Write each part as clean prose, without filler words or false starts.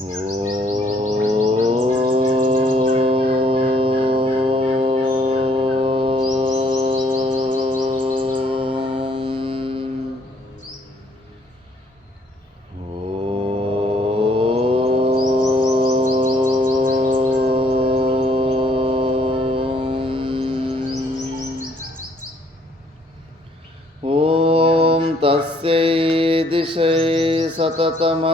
ॐ तस्यै दिशै सततमञ्जलिरेशार्यै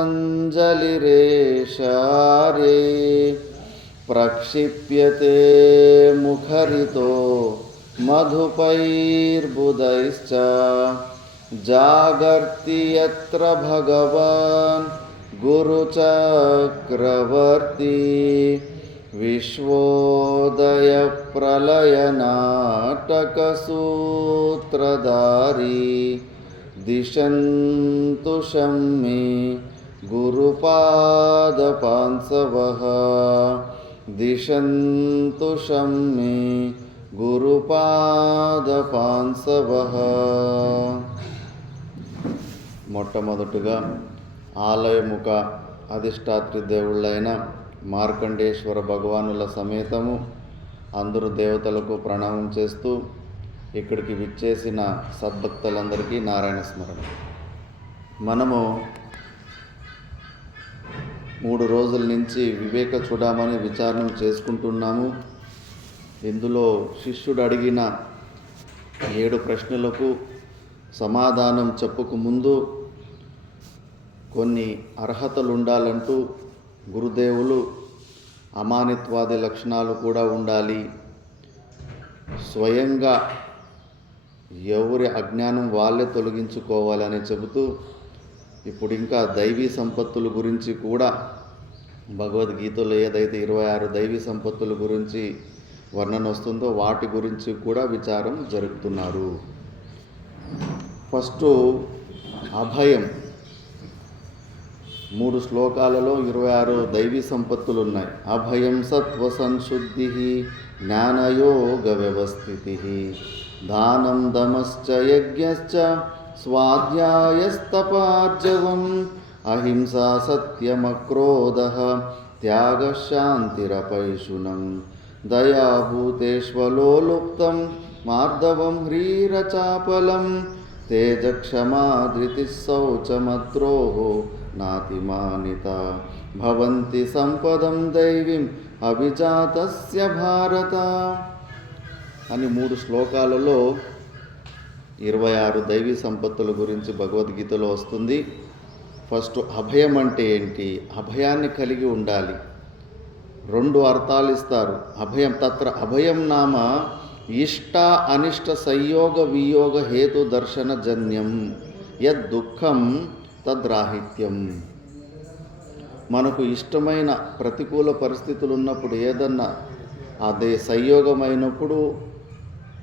प्रक्षिप्यते मुखरितो मधुपैर्बुधैश्च जागर्ति यत्र भगवान् गुरुचक्रवर्ती विश्वोदयप्रलयनाटकसूत्रधारी दिशन्तु शम्मे गुरुपादपांसवः दिशन्तु शम्मे గురుపాదపాంసవః. మొట్టమొదటుగా ఆలయముఖ అధిష్టాత్రి దేవుళ్ళైన మార్కండేశ్వర భగవానుల సమేతము అందరు దేవతలకు ప్రణామం చేస్తూ ఇక్కడికి విచ్చేసిన సద్భక్తులందరికీ నారాయణ స్మరణ. మనము 3 రోజుల నుంచి వివేక చూడమని విచారణ చేసుకుంటున్నాము. ఇందులో శిష్యుడు అడిగిన 7 ప్రశ్నలకు సమాధానం చెప్పుకు ముందు కొన్ని అర్హతలు ఉండాలంటూ గురుదేవులు అమానిత్వాది లక్షణాలు కూడా ఉండాలి, స్వయంగా ఎవరి అజ్ఞానం వాళ్ళే తొలగించుకోవాలని చెబుతూ ఇప్పుడు ఇంకా దైవీ సంపత్తుల గురించి కూడా భగవద్గీతలో ఏదైతే 26 దైవీ సంపత్తుల గురించి వర్ణన వస్తుందో వాటి గురించి కూడా విచారం జరుపుతున్నారు. ఫస్ట్ అభయం. 3 శ్లోకాలలో 26 దైవీ సంపత్తులు ఉన్నాయి. అభయం సత్వ సంశుద్ధి జ్ఞానయోగ వ్యవస్థితి దానం దమశ్చ యజ్ఞశ్చ స్వాధ్యాయస్తపార్జవం అహింసా సత్యమక్రోధః త్యాగశాంతిరపైశునం దయాభూతేష్వలోలుప్తం మార్దవం హ్రీరచాపలం తేజక్షమా ధృతిః శౌచమద్రోహో నాతిమానిత భవంతి సంపదం దైవీం అభిజాతస్య భారత అని 3 శ్లోకాలలో 26 దైవీ సంపత్తుల గురించి భగవద్గీతలో వస్తుంది. ఫస్ట్ అభయం అంటే ఏంటి? అభయాన్ని కలిగి ఉండాలి. 2 అర్థాలు ఇస్తారు. అభయం తత్ర అభయం నామ ఇష్ట అనిష్ట సంయోగ వియోగ హేతు దర్శన జన్యం యద్ దుఃఖం తద్రాహిత్యం. మనకు ఇష్టమైన ప్రతికూల పరిస్థితులు ఉన్నప్పుడు, ఏదన్నా అదే సంయోగమైనప్పుడు,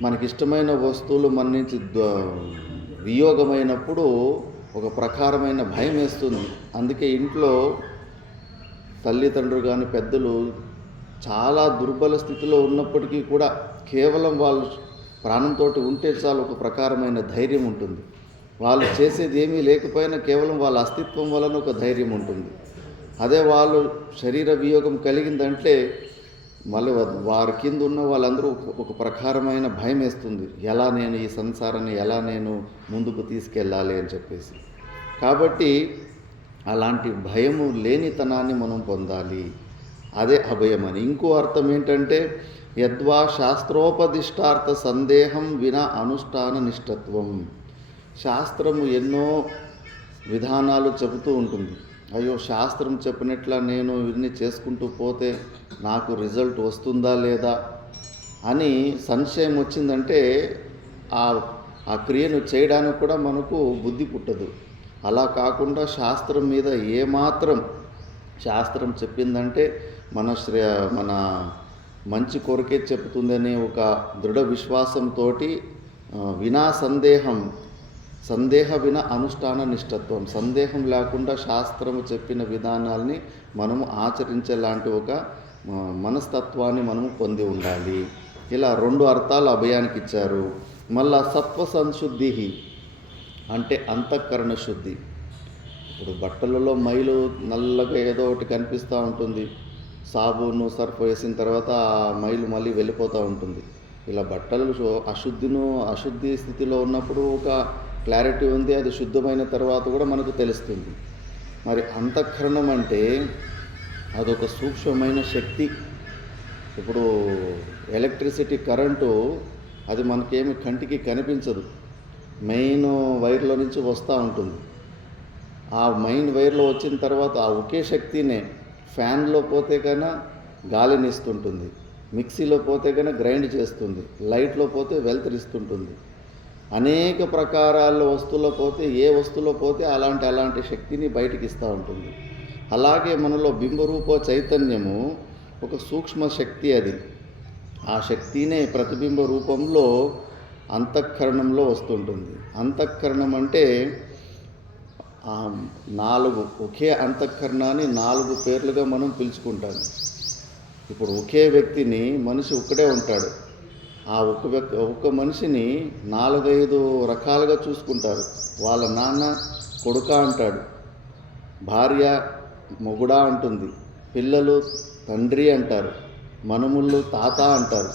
మనకిష్టమైన వస్తువులు మన నుంచి వియోగమైనప్పుడు ఒక ప్రకారమైన భయం వేస్తుంది. అందుకే ఇంట్లో తల్లిదండ్రులు కానీ పెద్దలు చాలా దుర్బల స్థితిలో ఉన్నప్పటికీ కూడా కేవలం వాళ్ళు ప్రాణంతో ఉంటే చాలు ఒక ప్రకారమైన ధైర్యం ఉంటుంది. వాళ్ళు చేసేది ఏమీ లేకపోయినా కేవలం వాళ్ళ అస్తిత్వం వలన ఒక ధైర్యం ఉంటుంది. అదే వాళ్ళు శరీర వియోగం కలిగిందంటే మళ్ళీ వారి కింద ఉన్న వాళ్ళందరూ ఒక ప్రకారమైన భయం వేస్తుంది. ఎలా నేను ఈ సంసారాన్ని ఎలా నేను ముందుకు తీసుకెళ్ళాలి అని చెప్పేసి. కాబట్టి అలాంటి భయము లేనితనాన్ని మనం పొందాలి. అదే అభయం అని. ఇంకో అర్థం ఏంటంటే యద్వా శాస్త్రోపదిష్టార్థ సందేహం వినా అనుష్ఠాన నిష్ఠత్వం. శాస్త్రము ఎన్నో విధానాలు చెబుతూ ఉంటుంది. అయ్యో, శాస్త్రం చెప్పినట్లా నేను ఇవన్నీ చేసుకుంటూ పోతే నాకు రిజల్ట్ వస్తుందా లేదా అని సంశయం వచ్చిందంటే ఆ క్రియను చేయడానికి కూడా మనకు బుద్ధి పుట్టదు. అలా కాకుండా శాస్త్రం మీద ఏమాత్రం శాస్త్రం చెప్పిందంటే మన మంచి కొరకే చెప్తుందనే ఒక దృఢ విశ్వాసంతో వినా సందేహ వినా అనుష్ఠాన నిష్ఠత్వం. సందేహం లేకుండా శాస్త్రము చెప్పిన విధానాల్ని మనము ఆచరించేలాంటి ఒక మనస్తత్వాన్ని మనము పొంది ఉండాలి. ఇలా 2 అర్థాలు అభయానికి ఇచ్చారు. మళ్ళా సత్వ సంశుద్ధి అంటే అంతఃకరణ శుద్ధి. ఇప్పుడు బట్టలలో మైలు నల్లగా ఏదో ఒకటి కనిపిస్తూ ఉంటుంది. సాబును సర్ఫ్ వేసిన తర్వాత ఆ మైలు మళ్ళీ వెళ్ళిపోతూ ఉంటుంది. ఇలా బట్టలు అశుద్ధి స్థితిలో ఉన్నప్పుడు ఒక క్లారిటీ ఉంది, అది శుద్ధమైన తర్వాత కూడా మనకు తెలుస్తుంది. మరి అంతఃకరణం అంటే అదొక సూక్ష్మమైన శక్తి. ఇప్పుడు ఎలక్ట్రిసిటీ కరెంటు అది మనకేమి కంటికి కనిపించదు, మెయిన్ వైర్లో నుంచి వస్తూ ఉంటుంది. ఆ మెయిన్ వైర్లో వచ్చిన తర్వాత ఆ ఒకే శక్తినే ఫ్యాన్లో పోతే కన్నా గాలిని ఇస్తుంటుంది, మిక్సీలో పోతే కన్నా గ్రైండ్ చేస్తుంది, లైట్లో పోతే వెలుతురిస్తుంటుంది. అనేక ప్రకారాల వస్తువులో పోతే ఏ వస్తువులో పోతే అలాంటి శక్తిని బయటికి ఇస్తూ ఉంటుంది. అలాగే మనలో బింబరూప చైతన్యము ఒక సూక్ష్మ శక్తి. అది ఆ శక్తినే ప్రతిబింబ రూపంలో అంతఃకరణంలో వస్తుంటుంది. అంతఃకరణం అంటే ఒకే అంతఃకరణాన్ని 4 పేర్లుగా మనం పిలుచుకుంటాం. ఇప్పుడు ఒకే వ్యక్తిని మనిషి ఒక్కడే ఉంటాడు. ఆ ఒక్క మనిషిని 4-5 రకాలుగా చూసుకుంటారు. వాళ్ళ నాన్న కొడుక అంటాడు, భార్య మొగుడా అంటుంది, పిల్లలు తండ్రి అంటారు, మనుముళ్ళు తాత అంటారు.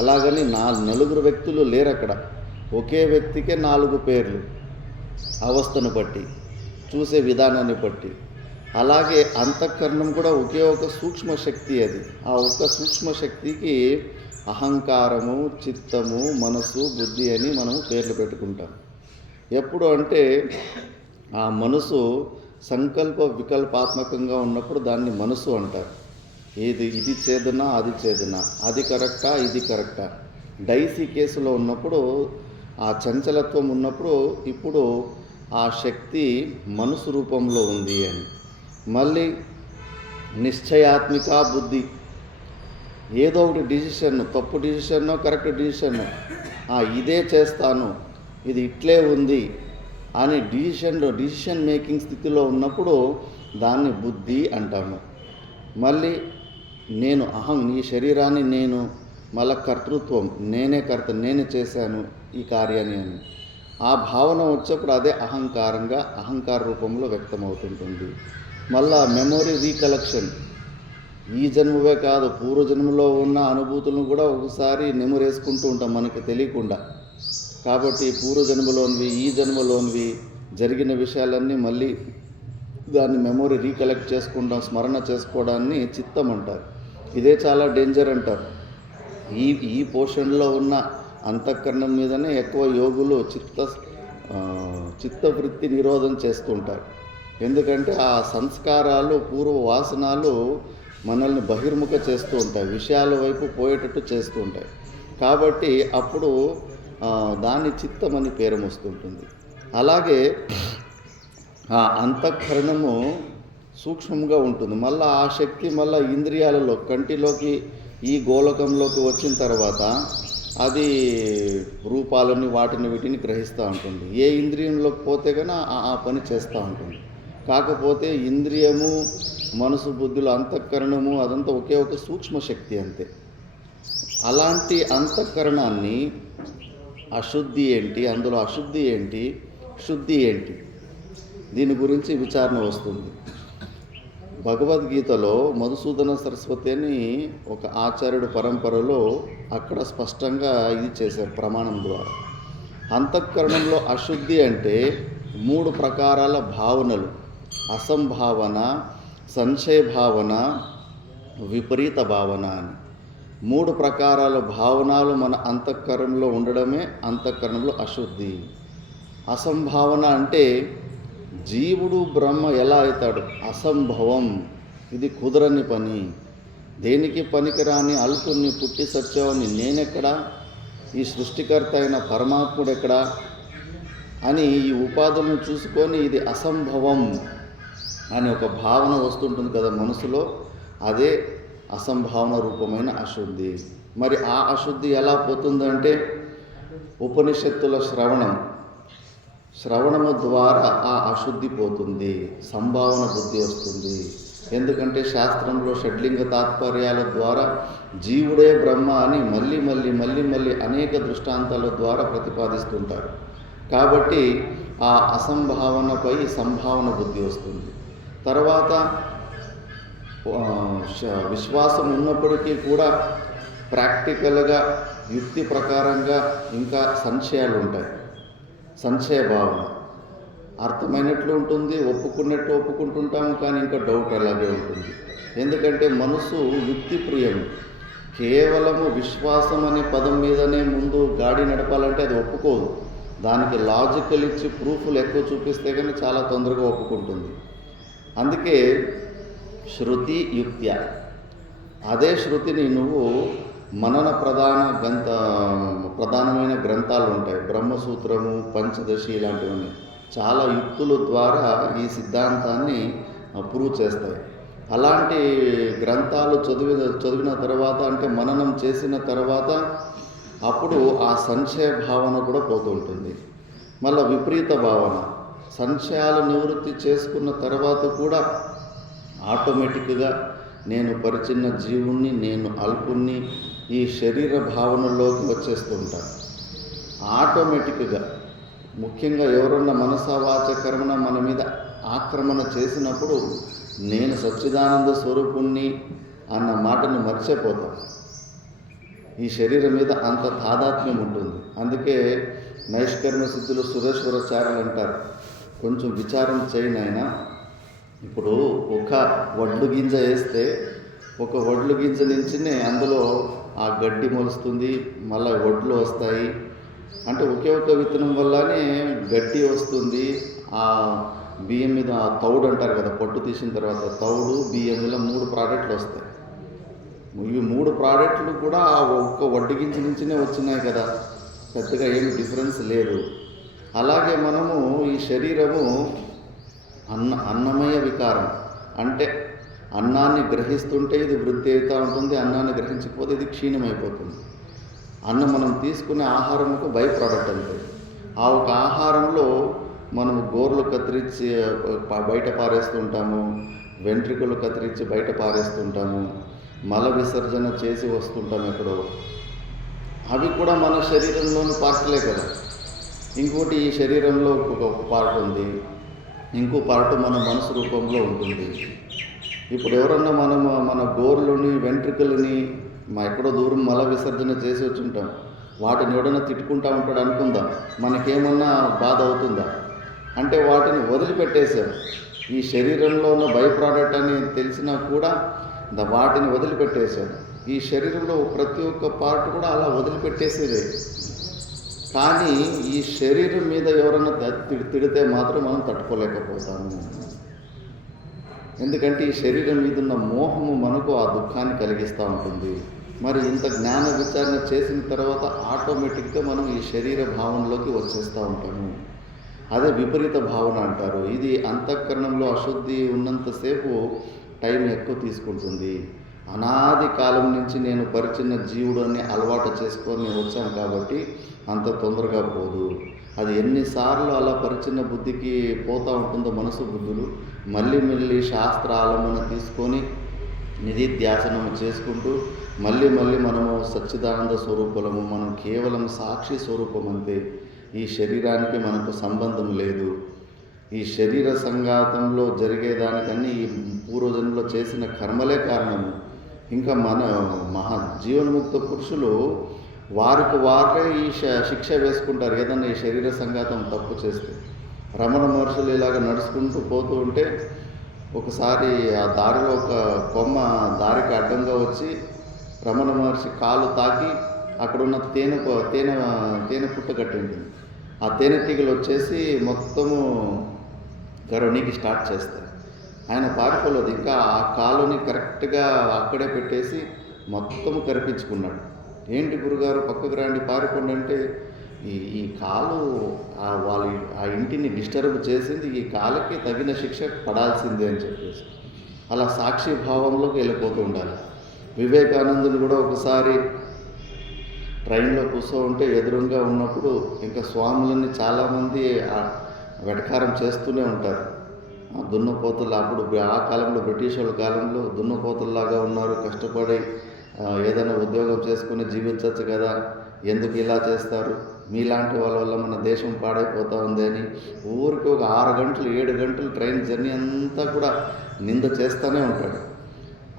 అలాగని 4 వ్యక్తులు లేరు అక్కడ. ఒకే వ్యక్తికే 4 పేర్లు, అవస్థను బట్టి, చూసే విధానాన్ని బట్టి. అలాగే అంతఃకరణం కూడా ఒకే ఒక సూక్ష్మ శక్తి. అది ఆ ఒక్క సూక్ష్మ శక్తికి అహంకారము, చిత్తము, మనసు, బుద్ధి అని మనం పేర్లు పెట్టుకుంటాం. ఎప్పుడు అంటే ఆ మనసు సంకల్ప వికల్పాత్మకంగా ఉన్నప్పుడు దాన్ని మనసు అంటారు. ఇది చేదునా అది చేదునా, అది కరెక్టా ఇది కరెక్టా. డైసీ కేసులో ఉన్నప్పుడు ఆ చంచలత్వం ఉన్నప్పుడు ఇప్పుడు ఆ శక్తి మనసు రూపంలో ఉంది అని. మళ్ళీ నిశ్చయాత్మిక బుద్ధి, ఏదో ఒకటి డిసిషన్, తప్పు డిసిషన్నో కరెక్ట్ డిసిషన్నో, ఇదే చేస్తాను, ఇది ఇట్లే ఉంది అని డిసిషన్ మేకింగ్ స్థితిలో ఉన్నప్పుడు దాన్ని బుద్ధి అంటాము. మళ్ళీ నేను ఈ శరీరాన్ని నేను, మళ్ళీ కర్తృత్వం, నేనే కర్త, నేనే చేశాను ఈ కార్యాన్ని అని ఆ భావన వచ్చేప్పుడు అదే అహంకార రూపంలో వ్యక్తమవుతుంటుంది. మళ్ళా మెమొరీ రీకలెక్షన్, ఈ జన్మవే కాదు పూర్వజన్మలో ఉన్న అనుభూతులను కూడా ఒకసారి నెమరేసుకుంటూ ఉంటాం మనకి తెలియకుండా. కాబట్టి పూర్వజన్మలోనివి, ఈ జన్మలోనివి జరిగిన విషయాలన్నీ మళ్ళీ దాన్ని మెమొరీ రీకలెక్ట్ చేసుకుంటాం, స్మరణ చేసుకోవడాన్ని చిత్తం అంటారు. ఇదే చాలా డేంజర్ అంటారు. ఈ పోర్షన్లో ఉన్న అంతఃకరణం మీదనే ఎక్కువ యోగులు చిత్తవృత్తి నిరోధం చేస్తుంటారు. ఎందుకంటే ఆ సంస్కారాలు, పూర్వ వాసనాలు మనల్ని బహిర్ముఖ చేస్తూ ఉంటాయి, విషయాల వైపు పోయేటట్టు చేస్తూ ఉంటాయి. కాబట్టి అప్పుడు దాని చిత్తం అని పేరు వస్తుంటుంది. అలాగే ఆ అంతఃకరణము సూక్ష్మంగా ఉంటుంది. మళ్ళీ ఆ శక్తి మళ్ళీ ఇంద్రియాలలో, కంటిలోకి, ఈ గోళకంలోకి వచ్చిన తర్వాత అది రూపాలని వీటిని గ్రహిస్తూ ఉంటుంది. ఏ ఇంద్రియంలోకి పోతే కన్నా ఆ పని చేస్తూ ఉంటుంది. కాకపోతే ఇంద్రియము, మనసు, బుద్ధులు, అంతఃకరణము అదంతా ఒకే ఒక సూక్ష్మ శక్తి అంతే. అలాంటి అంతఃకరణాన్ని అశుద్ధి ఏంటి, అందులో అశుద్ధి ఏంటి, శుద్ధి ఏంటి, దీని గురించి విచారణ వస్తుంది. భగవద్గీతలో మధుసూదన సరస్వతి అని ఒక ఆచార్యుడు పరంపరలో అక్కడ స్పష్టంగా ఇది చేశారు ప్రమాణం ద్వారా. అంతఃకరణంలో అశుద్ధి అంటే 3 ప్రకారాల భావనలు: అసంభావన, సంశయ భావన, విపరీత భావన అని 3 ప్రకారాల భావనలు మన అంతఃకరణంలో ఉండడమే అంతఃకరణంలో అశుద్ధి. అసంభావన అంటే జీవుడు బ్రహ్మ ఎలా అవుతాడు, అసంభవం, ఇది కుదరని పని, దేనికి పనికిరాని అల్పుణ్ణి, పుట్టి సత్యవాన్ని నేనెక్కడా, ఈ సృష్టికర్త అయిన పరమాత్ముడు ఎక్కడా అని ఈ ఉపాధులను చూసుకొని ఇది అసంభవం అని ఒక భావన వస్తుంటుంది కదా మనసులో, అదే అసంభావన రూపమైన అశుద్ధి. మరి ఆ అశుద్ధి ఎలా పోతుందంటే ఉపనిషత్తుల శ్రవణము ద్వారా ఆ అశుద్ధి పోతుంది, సంభావన బుద్ధి వస్తుంది. ఎందుకంటే శాస్త్రంలో షడ్లింగ తాత్పర్యాల ద్వారా జీవుడే బ్రహ్మ అని మళ్ళీ అనేక దృష్టాంతాల ద్వారా ప్రతిపాదిస్తుంటారు. కాబట్టి ఆ అసంభావనపై సంభావన బుద్ధి వస్తుంది. తర్వాత విశ్వాసం ఉన్నప్పటికీ కూడా ప్రాక్టికల్గా యుక్తి ప్రకారంగా ఇంకా సంశయాలు ఉంటాయి. సంశయ భావన అర్థమైనట్లు ఉంటుంది, ఒప్పుకున్నట్టు ఒప్పుకుంటుంటాము, కానీ ఇంకా డౌట్ అలాగే ఉంటుంది. ఎందుకంటే మనసు యుక్తి ప్రియం. కేవలము విశ్వాసం అనే పదం మీదనే ముందు గాడి నడపాలంటే అది ఒప్పుకోదు. దానికి లాజికల్ ఇచ్చి ప్రూఫ్లు ఎక్కువ చూపిస్తే కానీ చాలా తొందరగా ఒప్పుకుంటుంది. అందుకే శృతి యుక్త్య, అదే శృతిని నువ్వు మనన ప్రధానమైన గ్రంథాలు ఉంటాయి, బ్రహ్మసూత్రము, పంచదశి ఇలాంటివన్నీ చాలా యుక్తుల ద్వారా ఈ సిద్ధాంతాన్ని ప్రూవ్ చేస్తాయి. అలాంటి గ్రంథాలు చదివిన తర్వాత, అంటే మననం చేసిన తర్వాత అప్పుడు ఆ సంశయ భావన కూడా పోతుంటుంది. మళ్ళీ విపరీత భావన, సంశయాలు నివృత్తి చేసుకున్న తర్వాత కూడా ఆటోమేటిక్గా నేను పరిచిన్న జీవుణ్ణి, నేను అల్పుణ్ణి, ఈ శరీర భావనలోకి వచ్చేస్తుంటాను ఆటోమేటిక్గా. ముఖ్యంగా ఎవరన్నా మనసావాచ కర్మణ మన మీద ఆక్రమణ చేసినప్పుడు నేను సచ్చిదానంద స్వరూపుణ్ణి అన్న మాటను మర్చిపోతాను. ఈ శరీరం మీద అంత తాదాత్మ్యం ఉంటుంది. అందుకే నైష్కర్మ సిద్ధులు సురేశ్వరాచార్యులు అంటారు, కొంచెం విచారం చేయని ఆయన. ఇప్పుడు ఒక వడ్లు గింజ వేస్తే ఒక వడ్లు గింజ నుంచినే అందులో ఆ గడ్డి మొలుస్తుంది, మళ్ళీ వడ్లు వస్తాయి. అంటే ఒకే ఒక విత్తనం వల్లనే గడ్డి వస్తుంది. ఆ బియ్యం మీద ఆ తౌడు అంటారు కదా, పొట్టు తీసిన తర్వాత తౌడు, బియ్యం మీద 3 ప్రోడక్ట్లు వస్తాయి. ఈ 3 ప్రోడక్ట్లు కూడా ఆ ఒక్క వడ్డు గింజ నుంచినే వచ్చినాయి కదా, పెద్దగా ఏమి డిఫరెన్స్ లేదు. అలాగే మనము ఈ శరీరము అన్నమయ వికారం, అంటే అన్నాన్ని గ్రహిస్తుంటే ఇది వృద్ధి అవుతూ ఉంటుంది, అన్నాన్ని గ్రహించకపోతే ఇది క్షీణమైపోతుంది. అన్నం మనం తీసుకునే ఆహారంకు బై ప్రోడక్ట్ అంతే. ఆ ఒక ఆహారంలో మనము గోర్లు కత్తిరించి బయట పారేస్తుంటాము, వెంట్రుకలు కత్తిరించి బయట పారేస్తుంటాము, మల విసర్జన చేసి వస్తుంటాము ఎక్కడో. అవి కూడా మన శరీరంలోని పార్ట్లే కదా. ఇంకోటి ఈ శరీరంలో ఒక పార్ట్ ఉంది, ఇంకో పార్ట్ మన మనసు రూపంలో ఉంటుంది. ఇప్పుడు ఎవరన్నా మన గోర్లని, వెంట్రుకలని ఎక్కడో దూరం మల విసర్జన చేసి వచ్చి ఉంటాం, వాటిని ఎవడన్నా తిట్టుకుంటా ఉంటాడు అనుకుందాం, మనకేమన్నా బాధ అవుతుందా? అంటే వాటిని వదిలిపెట్టేసాం. ఈ శరీరంలో ఉన్న బై ప్రోడక్ట్ అని తెలిసినా కూడా వాటిని వదిలిపెట్టేసాం. ఈ శరీరంలో ప్రతి ఒక్క పార్ట్ కూడా అలా వదిలిపెట్టేసేదే. కానీ ఈ శరీరం మీద ఎవరైనా తిడితే మాత్రం మనం తట్టుకోలేకపోతాము. ఎందుకంటే ఈ శరీరం మీద ఉన్న మోహము మనకు ఆ దుఃఖాన్ని కలిగిస్తూ ఉంటుంది. మరి ఇంత జ్ఞాన విచారణ చేసిన తర్వాత ఆటోమేటిక్గా మనం ఈ శరీర భావనలోకి వచ్చేస్తూ ఉంటాము. అదే విపరీత భావన అంటారు. ఇది అంతఃకరణంలో అశుద్ధి ఉన్నంతసేపు టైం ఎక్కువ తీసుకుంటుంది. అనాది కాలం నుంచి నేను పరిచిన జీవుడు అని అలవాటు చేసుకొని వచ్చాం కాబట్టి అంత తొందరగా పోదు. అది ఎన్నిసార్లు అలా పరిచిన బుద్ధికి పోతూ ఉంటుందో మనసు బుద్ధులు, మళ్ళీ శాస్త్రాలమును తీసుకొని నిధిధ్యాసనము చేసుకుంటూ మళ్ళీ మనము సచ్చిదానంద స్వరూపులము, మనం కేవలం సాక్షి స్వరూపం అంతే. ఈ శరీరానికి మనకు సంబంధం లేదు. ఈ శరీర సంఘాతంలో జరిగేదానికన్నీ ఈ పూర్వజన్మలో చేసిన కర్మలే కారణము. ఇంకా మన జీవన్ముక్త పురుషులు వారికి వారే ఈ శిక్ష వేసుకుంటారు ఏదన్నా ఈ శరీర సంఘాతం తప్పు చేస్తే. రమణ మహర్షులు ఇలాగ నడుచుకుంటూ పోతూ ఉంటే ఒకసారి ఆ దారిలో ఒక కొమ్మ దారికి అడ్డంగా వచ్చి రమణ మహర్షి కాలు తాకి అక్కడున్న తేనె పుట్ట కట్టింది. ఆ తేనెటీగలు వచ్చేసి మొత్తము గర్వనీకి స్టార్ట్ చేస్తాయి. ఆయన పారిపోలేదు, ఇంకా ఆ కాలుని కరెక్ట్గా అక్కడే పెట్టేసి మొత్తము కరిపించుకున్నాడు. ఏంటి గురుగారు పక్కకు రండి పారిపోండి అంటే, ఈ కాలు ఆ ఇంటిని డిస్టర్బ్ చేసింది, ఈ కాలుకి తగిన శిక్ష పడాల్సిందే అని చెప్పేసి అలా సాక్షి భావంలోకి వెళ్ళిపోతూ ఉండాలి. వివేకానందుని కూడా ఒకసారి ట్రైన్లో కూర్చో ఉంటే ఎదురుగా ఉన్నప్పుడు ఇంకా స్వాములని చాలామంది వెటకారం చేస్తూనే ఉంటారు. దున్నపోతలు అప్పుడు ఆ కాలంలో బ్రిటిష్ వాళ్ళ కాలంలో దున్నపోతల్లాగా ఉన్నారు, కష్టపడి ఏదైనా ఉద్యోగం చేసుకుని జీవించవచ్చు కదా, ఎందుకు ఇలా చేస్తారు మీలాంటి వాళ్ళ వల్ల మన దేశం పాడైపోతూ ఉంది అని ఊరికి ఒక 6 గంటలు 7 గంటలు ట్రైన్ జర్నీ అంతా కూడా నింద చేస్తూనే ఉంటాడు.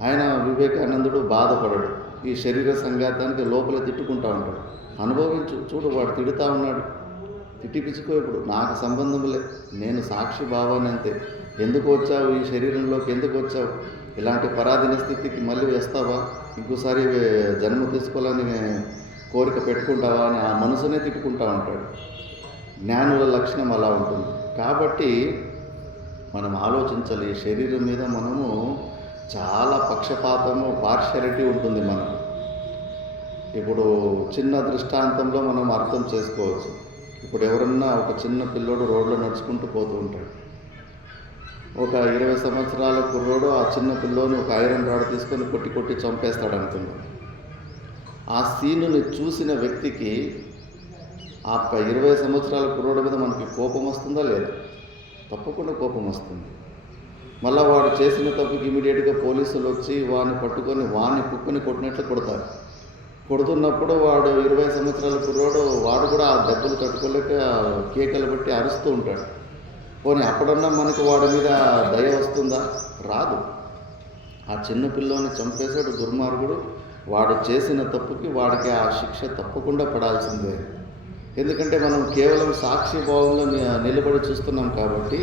ఆయన వివేకానందుడు బాధపడడు. ఈ శరీర సంఘాతానికి లోపలే తిట్టుకుంటూ ఉంటాడు. అనుభవించు, చూడు వాడు తిడుతూ ఉన్నాడు, తిట్టిపించుకో, ఇప్పుడు నాకు సంబంధం లేదు, నేను సాక్షి భావాన్ని అంతే. ఎందుకు వచ్చావు ఈ శరీరంలోకి, ఎందుకు వచ్చావు, ఇలాంటి పరాధీన స్థితికి మళ్ళీ వస్తావా, ఇంకోసారి జన్మ తీసుకోవాలని కోరిక పెట్టుకుంటావా అని ఆ మనసునే తిట్టుకుంటూ ఉంటాడు. జ్ఞానుల లక్షణం అలా ఉంటుంది. కాబట్టి మనం ఆలోచించాలి, ఈ శరీరం మీద మనము చాలా పక్షపాతము, పార్షియాలిటీ ఉంటుంది మనకు. ఇప్పుడు చిన్న దృష్టాంతంలో మనం అర్థం చేసుకోవచ్చు. ఇప్పుడు ఎవరన్నా ఒక చిన్న పిల్లోడు రోడ్లో నడుచుకుంటూ పోతూ ఉంటాడు. ఒక 20 సంవత్సరాల కుర్రోడు ఆ చిన్న పిల్లోని ఒక ఐరన్ రాడ్ తీసుకొని కొట్టి కొట్టి చంపేస్తాడు అనుకున్నాడు. ఆ సీనుని చూసిన వ్యక్తికి ఆ 20 సంవత్సరాల కుర్రోడు మీద మనకి కోపం వస్తుందా లేదా? తప్పకుండా కోపం వస్తుంది. మళ్ళీ వాడు చేసిన తప్పుకి ఇమీడియట్గా పోలీసులు వచ్చి వాడిని పట్టుకొని వాడిని కుక్కని కొట్టినట్లు కొడతారు. కొడుతున్నప్పుడు వాడు 20 సంవత్సరాల కుర్రోడు, వాడు కూడా ఆ దెబ్బలు తట్టుకోలేక కేకలు బట్టి అరుస్తూ ఉంటాడు. పోనీ అప్పుడన్నా మనకు వాడి మీద దయ వస్తుందా? రాదు. ఆ చిన్న పిల్లోని చంపేశాడు దుర్మార్గుడు. వాడు చేసిన తప్పుకి వాడికి ఆ శిక్ష తప్పకుండా పడాల్సిందే. ఎందుకంటే మనం కేవలం సాక్షి భావంలో నిలబడి చూస్తున్నాం కాబట్టి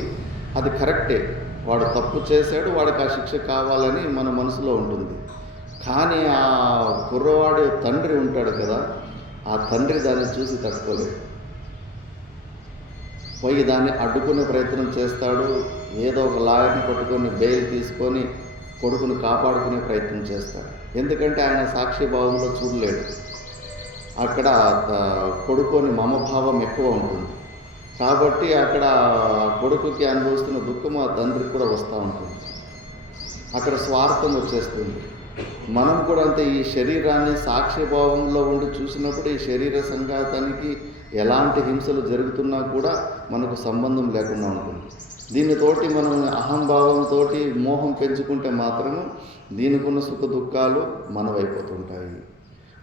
అది కరెక్టే. వాడు తప్పు చేశాడు, వాడికి ఆ శిక్ష కావాలని మన మనసులో ఉంటుంది. కానీ ఆ కుర్రవాడి తండ్రి ఉంటాడు కదా, ఆ తండ్రి దాన్ని చూసి తట్టుకోలేడు. పోయి దాన్ని అడ్డుకునే ప్రయత్నం చేస్తాడు. ఏదో ఒక లాయర్ని పట్టుకొని బెయిల్ తీసుకొని కొడుకుని కాపాడుకునే ప్రయత్నం చేస్తాడు. ఎందుకంటే ఆయన సాక్షి భావంలో చూడలేడు. అక్కడ కొడుకుని మమభావం ఎక్కువ ఉంటుంది. కాబట్టి అక్కడ కొడుకుకి అనుభవిస్తున్న దుఃఖం ఆ తండ్రికి కూడా వస్తూ ఉంటుంది. అక్కడ స్వార్థం వచ్చేస్తుంది. మనం కూడా అంతే, ఈ శరీరాన్ని సాక్ష్యభావంలో ఉండి చూసినప్పుడు ఈ శరీర సంఘాతానికి ఎలాంటి హింసలు జరుగుతున్నా కూడా మనకు సంబంధం లేకుండా ఉంటుంది. దీనితోటి మనం అహంభావంతో మోహం పెంచుకుంటే మాత్రము దీనికి ఉన్న సుఖ దుఃఖాలు మనవైపోతుంటాయి.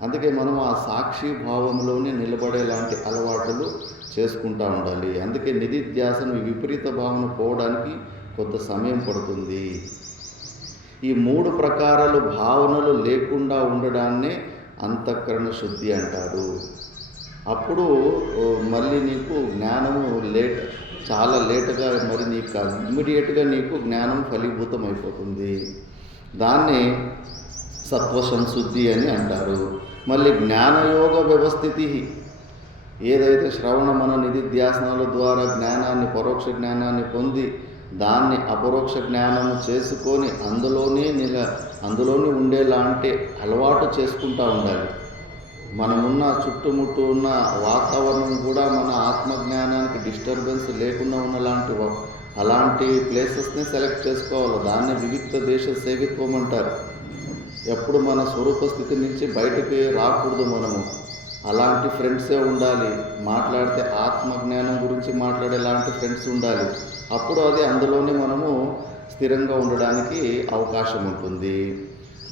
అందుకే మనం ఆ సాక్షి భావంలోనే నిలబడేలాంటి అలవాట్లు చేసుకుంటూ ఉండాలి. అందుకే నిధిధ్యాసను విపరీత భావన పోవడానికి కొంత సమయం పడుతుంది. ఈ 3 ప్రకారాలు భావనలు లేకుండా ఉండడాన్నే అంతఃకరణ శుద్ధి అంటారు. అప్పుడు మళ్ళీ నీకు జ్ఞానము చాలా లేటుగా, మరి నీకు ఇమ్మీడియట్గా నీకు జ్ఞానం ఫలీభూతం అయిపోతుంది. దాన్ని సత్వసంశుద్ధి అని అంటారు. మళ్ళీ జ్ఞానయోగ వ్యవస్థితి, ఏదైతే శ్రవణ మన నిధిధ్యాసనాల ద్వారా జ్ఞానాన్ని, పరోక్ష జ్ఞానాన్ని పొంది దాన్ని అపరోక్ష జ్ఞానము చేసుకొని అందులోనే ఉండేలాంటి అలవాటు చేసుకుంటూ ఉండాలి. మనమున్న చుట్టుముట్టు ఉన్న వాతావరణం కూడా మన ఆత్మజ్ఞానానికి డిస్టర్బెన్స్ లేకుండా ఉన్నలాంటి అలాంటి ప్లేసెస్ని సెలెక్ట్ చేసుకోవాలి. దాన్ని వివిక్త దేశ సేవిత్వం అంటారు. ఎప్పుడు మన స్వరూప స్థితి నుంచి బయటకు రాకూడదు. మనము అలాంటి ఫ్రెండ్సే ఉండాలి. మాట్లాడితే ఆత్మజ్ఞానం గురించి మాట్లాడేలాంటి ఫ్రెండ్స్ ఉండాలి. అప్పుడు అది అందులోనే మనము స్థిరంగా ఉండడానికి అవకాశం ఉంటుంది.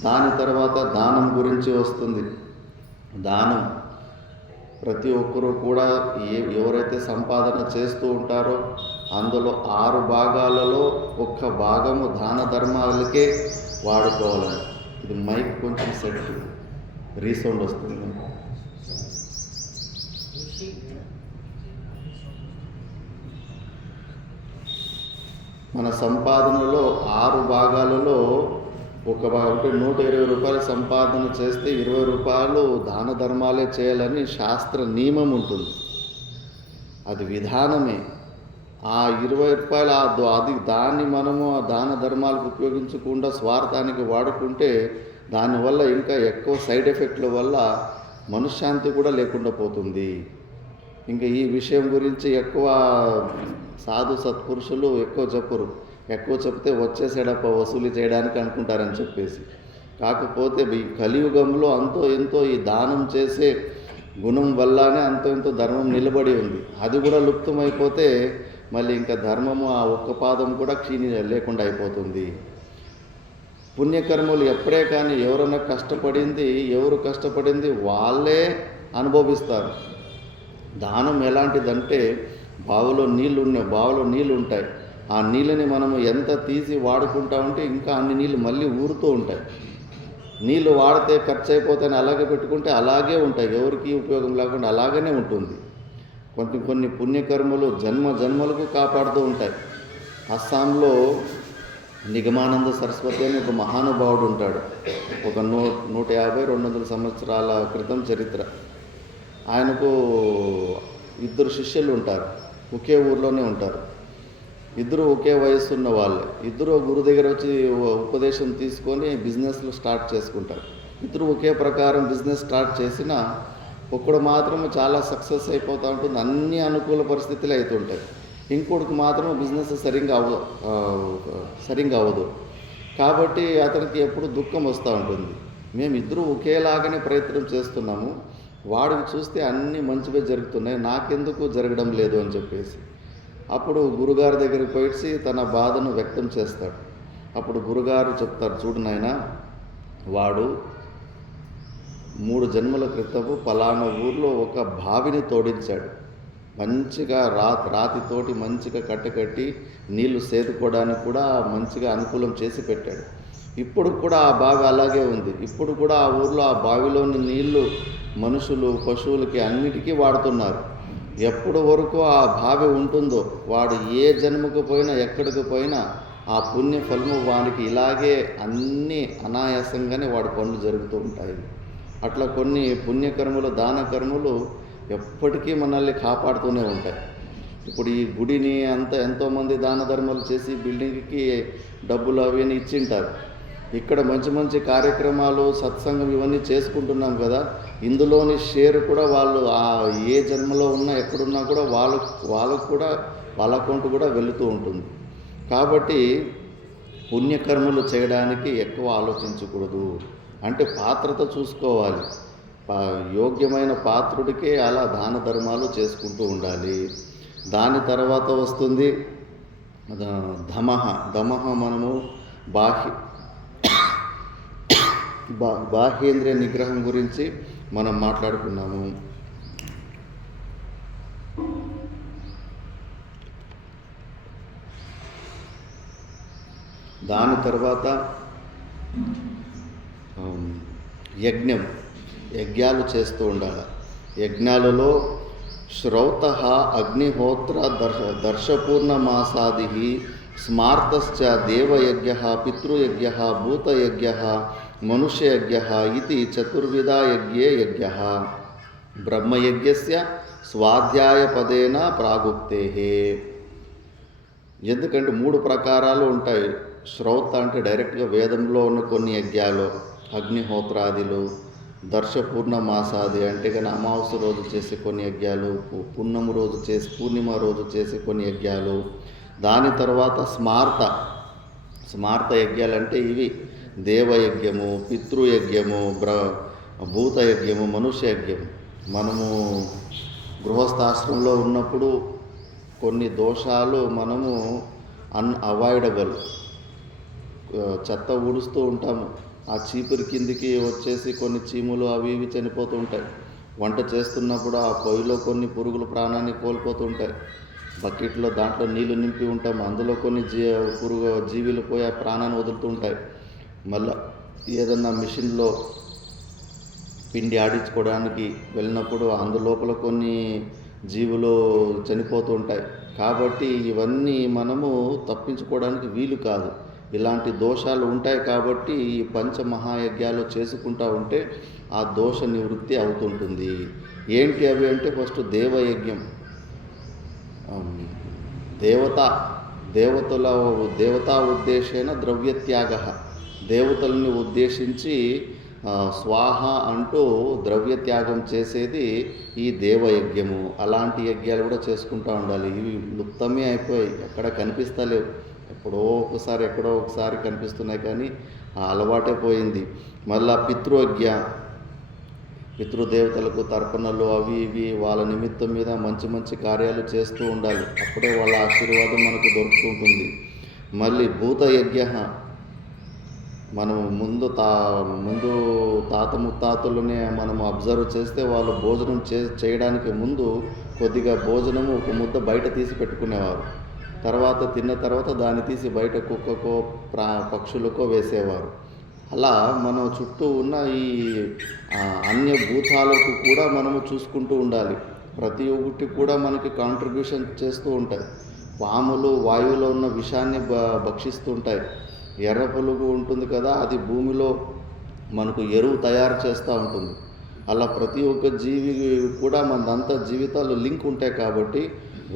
దాని తర్వాత దానం గురించి వస్తుంది. దానం ప్రతి ఒక్కరూ కూడా ఎవరైతే సంపాదన చేస్తూ ఉంటారో అందులో 6 భాగాలలో 1 భాగము దాన ధర్మాలకే వాడుకోవాలని. ఇది మైక్ కొంచెం సెట్ రీసౌండ్ వస్తుంది. మన సంపాదనలో 6 భాగాలలో ఒక భాగం 120 రూపాయలు సంపాదన చేస్తే 20 రూపాయలు దాన ధర్మాలే చేయాలని శాస్త్ర నియమం ఉంటుంది. అది విధానమే. ఆ 20 రూపాయలు దాన్ని మనము దాన ధర్మాలకు ఉపయోగించకుండా స్వార్థానికి వాడుకుంటే దానివల్ల ఇంకా ఎక్కువ సైడ్ ఎఫెక్ట్ల వల్ల మనశ్శాంతి కూడా లేకుండా పోతుంది. ఇంకా ఈ విషయం గురించి ఎక్కువ సాధు సత్పురుషులు ఎక్కువ చెప్తే వచ్చేసేడప్ప వసూలు చేయడానికి అనుకుంటారని చెప్పేసి. కాకపోతే ఈ కలియుగంలో అంతో ఎంతో ఈ దానం చేసే గుణం వల్లనే అంతో ఎంతో ధర్మం నిలబడి ఉంది. అది కూడా లుప్తమైపోతే మళ్ళీ ఇంకా ధర్మము ఆ 1 పాదం కూడా లేకుండా అయిపోతుంది. పుణ్యకర్మలు ఎప్పుడే కానీ ఎవరు కష్టపడింది వాళ్ళే అనుభవిస్తారు. దానం ఎలాంటిదంటే బావిలో నీళ్ళు ఉంటాయి. ఆ నీళ్ళని మనము ఎంత తీసి వాడుకుంటా ఉంటే ఇంకా అన్ని నీళ్ళు మళ్ళీ ఊరుతూ ఉంటాయి. నీళ్ళు వాడితే ఖర్చు అయిపోతాయని అలాగే పెట్టుకుంటే అలాగే ఉంటాయి, ఎవరికి ఉపయోగం లేకుండా అలాగనే ఉంటుంది. కొన్ని పుణ్యకర్మలు జన్మలకు కాపాడుతూ ఉంటాయి. అస్సాంలో నిగమానంద సరస్వతి అని ఒక మహానుభావుడు ఉంటాడు. ఒక 150-200 సంవత్సరాల క్రితం చరిత్ర. ఆయనకు 2 శిష్యులు ఉంటారు, ఒకే ఊర్లోనే ఉంటారు. 2 ఒకే వయస్సు ఉన్న వాళ్ళే. 2 గురు దగ్గర వచ్చి ఉపదేశం తీసుకొని బిజినెస్లు స్టార్ట్ చేసుకుంటారు. 2 ఒకే ప్రకారం బిజినెస్ స్టార్ట్ చేసినా ఒక్కడు మాత్రం చాలా సక్సెస్ అయిపోతూ ఉంటుంది, అన్ని అనుకూల పరిస్థితులు అవుతుంటాయి. ఇంకొకటికి మాత్రం బిజినెస్ సరిగ్గా అవ్వదు. కాబట్టి అతనికి ఎప్పుడు దుఃఖం వస్తూ ఉంటుంది. మేమిద్దరూ ఒకేలాగానే ప్రయత్నం చేస్తున్నాము, వాడికి చూస్తే అన్నీ మంచిగా జరుగుతున్నాయి, నాకెందుకు జరగడం లేదు అని చెప్పేసి అప్పుడు గురుగారి దగ్గరికి పోయి తన బాధను వ్యక్తం చేస్తాడు. అప్పుడు గురుగారు చెప్తారు, చూడు నాయనా, వాడు 3 జన్మల క్రితము పలానా ఊర్లో ఒక బావిని తోడించాడు. మంచిగా రాతితోటి మంచిగా కట్టి నీళ్లు సేదుకోవడానికి కూడా మంచిగా అనుకూలం చేసి పెట్టాడు. ఇప్పుడు కూడా ఆ బావి అలాగే ఉంది. ఇప్పుడు కూడా ఆ ఊర్లో ఆ బావిలోని నీళ్లు మనుషులు, పశువులకి అన్నిటికీ వాడుతున్నారు. ఎప్పటి వరకు ఆ బావి ఉంటుందో వాడు ఏ జన్మకు పోయినా ఎక్కడికి పోయినా ఆ పుణ్య ఫలము వానికి ఇలాగే అన్నీ అనాయాసంగానే వాడి పనులు జరుగుతూ ఉంటాయి. అట్లా కొన్ని పుణ్యకర్మలు, దాన కర్మలు ఎప్పటికీ మనల్ని కాపాడుతూనే ఉంటాయి. ఇప్పుడు ఈ గుడిని ఎంతోమంది దాన ధర్మాలు చేసి బిల్డింగ్కి డబ్బులు అవన్నీ ఇచ్చింటారు. ఇక్కడ మంచి కార్యక్రమాలు, సత్సంగం ఇవన్నీ చేసుకుంటున్నాం కదా, ఇందులోని షేర్ కూడా వాళ్ళు ఏ జన్మలో ఉన్నా ఎక్కడున్నా కూడా వాళ్ళకు కూడా వాళ్ళ అకౌంట్ కూడా వెళుతూ ఉంటుంది. కాబట్టి పుణ్యకర్మలు చేయడానికి ఎక్కువ ఆలోచించకూడదు. అంటే పాత్రత చూసుకోవాలి. యోగ్యమైన పాత్రుడికే అలా దాన ధర్మాలు చేసుకుంటూ ఉండాలి. దాని తర్వాత వస్తుంది దమః. మనము బాహ్యేంద్రియ నిగ్రహం గురించి మనం మాట్లాడుకున్నాము. దాని తర్వాత యజ్ఞాలు చేస్తూ ఉండాలి. యజ్ఞాలలో శ్రౌత అగ్నిహోత్ర దర్శపూర్ణమాసాది స్మార్తశ్చ దేవయజ్ఞ, పితృయజ్ఞ, భూతయజ్ఞ, మనుష్యయజ్ఞ ఇది చతుర్విధా యజ్ఞ. బ్రహ్మయజ్ఞస్య స్వాధ్యాయపదేన ప్రాగుప్తే. ఎందుకంటే 3 ప్రకారాలు ఉంటాయి. శ్రౌత అంటే డైరెక్ట్గా వేదంలో ఉన్న కొన్ని యజ్ఞాలు, అగ్నిహోత్రాదులు, దర్శపూర్ణమాసాది అంటే కానీ అమావాస్య రోజు చేసే కొన్ని యజ్ఞాలు, పూర్ణిమ రోజు చేసే కొన్ని యజ్ఞాలు. దాని తర్వాత స్మార్త యజ్ఞాలు అంటే ఇవి దేవయజ్ఞము, పితృయజ్ఞము, భూతయజ్ఞము, మనుష్యయజ్ఞము. మనము గృహస్థాశ్రమంలో ఉన్నప్పుడు కొన్ని దోషాలు మనము అవాయిడబుల్. చెత్త ఊడుస్తూ ఉంటాము, ఆ చీపురు కిందికి వచ్చేసి కొన్ని చీములు అవి ఇవి చనిపోతూ ఉంటాయి. వంట చేస్తున్నప్పుడు ఆ పొయ్యిలో కొన్ని పురుగులు ప్రాణాన్ని కోల్పోతూ ఉంటాయి. బకెట్లో దాంట్లో నీళ్లు నింపి ఉంటాము, అందులో కొన్ని జీవులు పోయి ఆ ప్రాణాన్ని వదులుతూ ఉంటాయి. మళ్ళీ ఏదన్నా మిషన్లో పిండి ఆడించుకోవడానికి వెళ్ళినప్పుడు అందులోపల కొన్ని జీవులు చనిపోతూ ఉంటాయి. కాబట్టి ఇవన్నీ మనము తప్పించుకోవడానికి వీలు కాదు. ఇలాంటి దోషాలు ఉంటాయి. కాబట్టి ఈ పంచమహాయజ్ఞాలు చేసుకుంటూ ఉంటే ఆ దోష నివృత్తి అవుతుంటుంది. ఏంటి అవి అంటే ఫస్ట్ దేవయజ్ఞం. దేవతా ఉద్దేశేన ద్రవ్యత్యాగ. దేవతల్ని ఉద్దేశించి స్వాహ అంటూ ద్రవ్యత్యాగం చేసేది ఈ దేవయజ్ఞము. అలాంటి యజ్ఞాలు కూడా చేసుకుంటూ ఉండాలి. ఇవి లుప్తమే అయిపోయాయి, ఎక్కడ కనిపిస్తలేవు. ఎక్కడో ఒకసారి కనిపిస్తున్నాయి, కానీ ఆ అలవాటే పోయింది. మళ్ళా పితృదేవతలకు తర్పణలు అవి ఇవి వాళ్ళ నిమిత్తం మీద మంచి కార్యాలు చేస్తూ ఉండాలి. అప్పుడే వాళ్ళ ఆశీర్వాదం మనకు దొరుకుతుంటుంది. మళ్ళీ భూతయజ్ఞ, మనం ముందు తాత ముత్తాతలనే మనం అబ్జర్వ్ చేస్తే వాళ్ళు భోజనం చేయడానికి ముందు కొద్దిగా భోజనము ఒక ముద్ద బయట తీసి పెట్టుకునేవారు. తర్వాత తిన్న తర్వాత దాన్ని తీసి బయట కుక్కకో పక్షులకో వేసేవారు. అలా మనం చుట్టూ ఉన్న ఈ అన్య భూతాలకు కూడా మనము చూసుకుంటూ ఉండాలి. ప్రతి ఒక్కటి కూడా మనకి కాంట్రిబ్యూషన్ చేస్తూ ఉంటాయి. పాములు వాయువులో ఉన్న విషాన్ని భక్షిస్తూ ఉంటాయి. ఎర్ర పులుగు ఉంటుంది కదా, అది భూమిలో మనకు ఎరువు తయారు చేస్తూ ఉంటుంది. అలా ప్రతి ఒక్క జీవి కూడా మనంతా జీవితాలు లింక్ ఉంటాయి కాబట్టి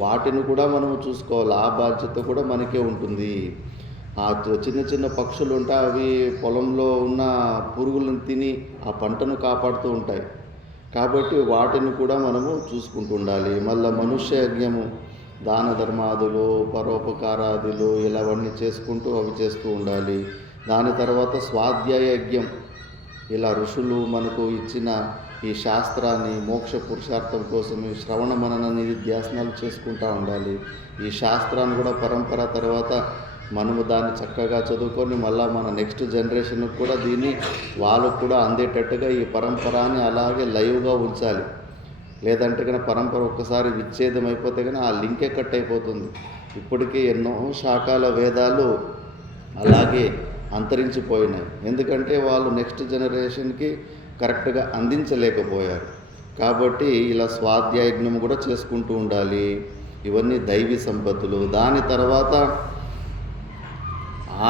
వాటిని కూడా మనము చూసుకోవాలి. ఆ బాధ్యత కూడా మనకే ఉంటుంది. ఆ చిన్న చిన్న పక్షులు ఉంటాయి, అవి పొలంలో ఉన్న పురుగులను తిని ఆ పంటను కాపాడుతూ ఉంటాయి. కాబట్టి వాటిని కూడా మనము చూసుకుంటూ ఉండాలి. మళ్ళీ మనుష్య యజ్ఞము, దాన ధర్మాదులు, పరోపకారాదులు ఇలావన్నీ చేసుకుంటూ అవి చేస్తూ ఉండాలి. దాని తర్వాత స్వాధ్యాయ యజ్ఞం, ఇలా ఋషులు మనకు ఇచ్చిన ఈ శాస్త్రాన్ని మోక్ష పురుషార్థం కోసం ఈ శ్రవణ మనన నిధిధ్యాసనాలు చేసుకుంటూ ఉండాలి. ఈ శాస్త్రాన్ని కూడా పరంపర తర్వాత మనము దాన్ని చక్కగా చదువుకొని మళ్ళీ మన నెక్స్ట్ జనరేషన్కి కూడా దీన్ని వాళ్ళకు కూడా అందేటట్టుగా ఈ పరంపరాన్ని అలాగే లైవ్గా ఉంచాలి. లేదంటే కనుక పరంపర ఒక్కసారి విచ్ఛేదం అయిపోతే కానీ ఆ లింకే కట్ అయిపోతుంది. ఇప్పటికీ ఎన్నో శాఖల వేదాలు అలాగే అంతరించిపోయినాయి. ఎందుకంటే వాళ్ళు నెక్స్ట్ జనరేషన్కి కరెక్ట్గా అందించలేకపోయారు. కాబట్టి ఇలా స్వాధ్యాయజ్ఞం కూడా చేసుకుంటూ ఉండాలి. ఇవన్నీ దైవీ సంపత్తులు. దాని తర్వాత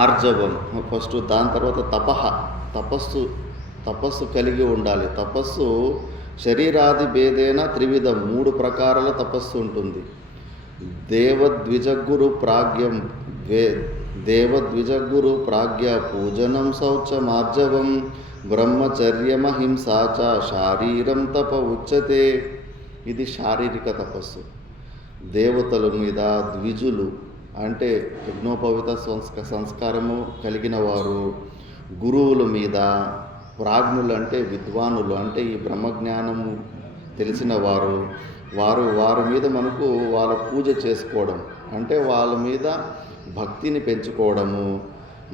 ఆర్జవం ఫస్ట్, దాని తర్వాత తపస్సు కలిగి ఉండాలి. తపస్సు శరీరాది భేదేన త్రివిధం, 3 ప్రకారాల తపస్సు ఉంటుంది. దేవద్విజగురు ప్రాజ్ఞ పూజనం శౌచమార్జవం బ్రహ్మచర్యమహింసా చ శారీరం తప ఉచ్యతే. ఇది శారీరక తపస్సు. దేవతల మీద ద్విజులు అంటే యజ్ఞోపవిత సంస్కారము కలిగిన వారు, గురువుల మీద, ప్రాజ్ఞులు అంటే విద్వానులు అంటే ఈ బ్రహ్మజ్ఞానము తెలిసిన వారి మీద మనకు వాళ్ళ పూజ చేసుకోవడం అంటే వాళ్ళ మీద భక్తిని పెంచుకోవడము.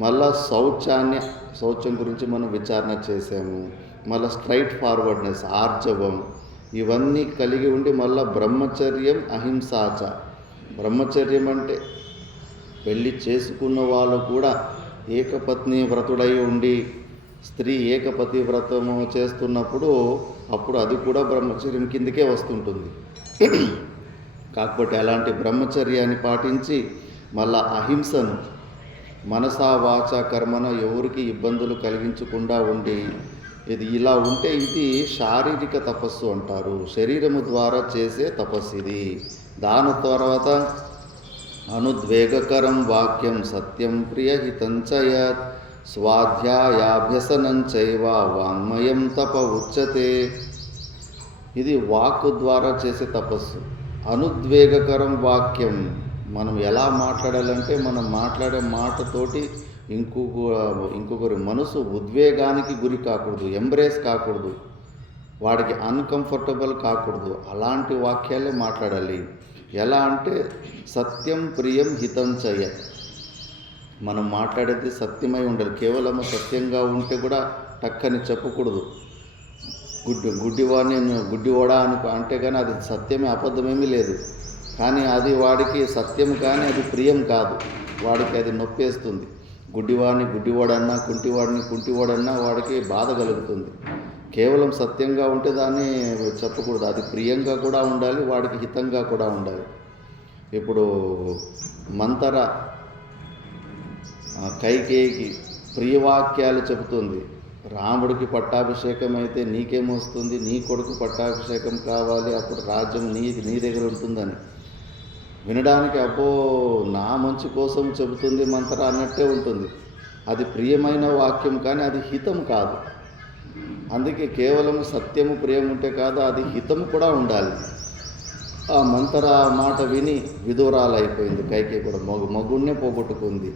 మళ్ళా శౌచం గురించి మనం విచారణ చేసాము. మళ్ళీ స్ట్రైట్ ఫార్వర్డ్నెస్, ఆర్జవం, ఇవన్నీ కలిగి ఉండి మళ్ళీ బ్రహ్మచర్యం అహింసాచ. బ్రహ్మచర్యం అంటే పెళ్ళి చేసుకున్న వాళ్ళు కూడా ఏకపత్ని వ్రతుడై ఉండి స్త్రీ ఏకపతి వ్రతము చేస్తున్నప్పుడు అప్పుడు అది కూడా బ్రహ్మచర్యం కిందకే వస్తుంటుంది. కాకపోతే అలాంటి బ్రహ్మచర్యాన్ని పాటించి మళ్ళా అహింసను మనసా వాచ కర్మన ఎవరికి ఇబ్బందులు కలిగించకుండా ఉండి ఇలా ఉంటే ఇది శారీరక తపస్సు అంటారు. శరీరము ద్వారా చేసే తపస్సు ఇది. దాని తర్వాత అనుద్వేగకరం వాక్యం సత్యం ప్రియహితం చ యత్ స్వాధ్యాయాభ్యసనం చైవ వాంగ్మయం తప ఉచ్యతే. ఇది వాక్కు ద్వారా చేసే తపస్సు. అనుద్వేగకరం వాక్యం, మనం ఎలా మాట్లాడాలంటే మనం మాట్లాడే మాటతోటి ఇంకొకరి మనసు ఉద్వేగానికి గురి కాకూడదు, ఎంబ్రేస్ కాకూడదు, వాడికి అన్కంఫర్టబుల్ కాకూడదు. అలాంటి వాక్యాలే మాట్లాడాలి. ఎలా అంటే సత్యం ప్రియం హితం చయ. మనం మాట్లాడేది సత్యమై ఉండాలి. కేవలం సత్యంగా ఉంటే కూడా టక్కని చెప్పకూడదు. గుడ్డివాడా అంటే కానీ అది సత్యమే, అబద్ధమేమీ లేదు. కానీ అది వాడికి సత్యం కానీ అది ప్రియం కాదు, వాడికి అది నొప్పేస్తుంది. గుడ్డివాడన్నా కుంటివాడన్నా వాడికి బాధ కలుగుతుంది. కేవలం సత్యంగా ఉంటే దాన్ని చెప్పకూడదు. అది ప్రియంగా కూడా ఉండాలి, వాడికి హితంగా కూడా ఉండాలి. ఇప్పుడు మంతర కైకేయికి ప్రియవాక్యాలు చెబుతుంది. రాముడికి పట్టాభిషేకం అయితే నీకేమొస్తుంది, నీ కొడుకు పట్టాభిషేకం కావాలి, అప్పుడు రాజ్యం నీ దగ్గర ఉంటుందని. వినడానికి అబ్బో నా మంచి కోసం చెబుతుంది మంత్ర అన్నట్టే ఉంటుంది. అది ప్రియమైన వాక్యం కానీ అది హితం కాదు. అందుకే కేవలం సత్యము ప్రియం ఉంటే కాదు, అది హితము కూడా ఉండాలి. ఆ మంత్ర మాట విని విధురాలైపోయింది కైకేయి కూడా, మగుణ్ణే పోగొట్టుకుంది.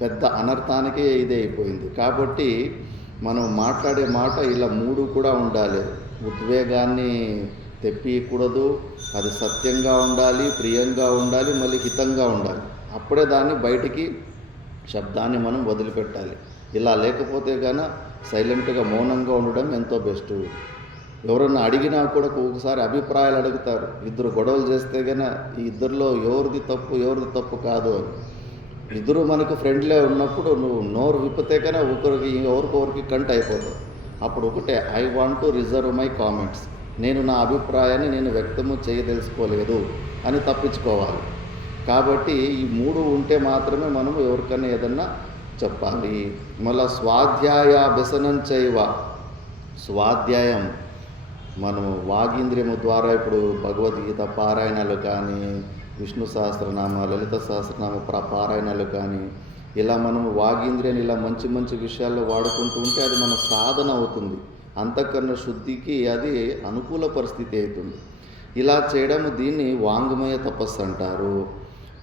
పెద్ద అనర్థానికే ఇదే అయిపోయింది. కాబట్టి మనం మాట్లాడే మాట ఇలా 3 కూడా ఉండాలి. ఉద్వేగాన్ని తెప్పియకూడదు, అది సత్యంగా ఉండాలి, ప్రియంగా ఉండాలి, మళ్ళీ హితంగా ఉండాలి. అప్పుడే దాన్ని బయటికి శబ్దాన్ని మనం వదిలిపెట్టాలి. ఇలా లేకపోతే గాన సైలెంట్గా మౌనంగా ఉండడం ఎంతో బెస్ట్. ఎవరన్నా అడిగినా కూడా ఒకసారి అభిప్రాయాలు అడుగుతారు. ఇద్దరు గొడవలు చేస్తే గన ఈ ఇద్దరిలో ఎవరిది తప్పు కాదు అని. ఇద్దరు మనకు ఫ్రెండ్లే ఉన్నప్పుడు నువ్వు నోరు విప్పితే కన్నా ఎవరికొకరికి కంట అయిపోతుంది. అప్పుడు ఒకటే, I want to reserve my comments, నేను నా అభిప్రాయాన్ని నేను వ్యక్తము చేయదలుచుకోలేదు అని తప్పించుకోవాలి. కాబట్టి ఈ మూడు ఉంటే మాత్రమే మనము ఎవరికైనా ఏదన్నా చెప్పాలి. మళ్ళా స్వాధ్యాయాభ్యసనం చైవ, స్వాధ్యాయం మనము వాగీంద్రియము ద్వారా ఇప్పుడు భగవద్గీత పారాయణాలు కానీ, విష్ణు సహస్రనామ, లలిత సహస్రనామ పారాయణాలు కానీ, ఇలా మనము వాగీంద్రియాన్ని ఇలా మంచి మంచి విషయాల్లో వాడుకుంటూ ఉంటే అది మన సాధన అవుతుంది. అంతఃకరణ శుద్ధికి అది అనుకూల పరిస్థితి అవుతుంది. ఇలా చేయడం దీన్ని వాంగ్మయ తపస్సు అంటారు.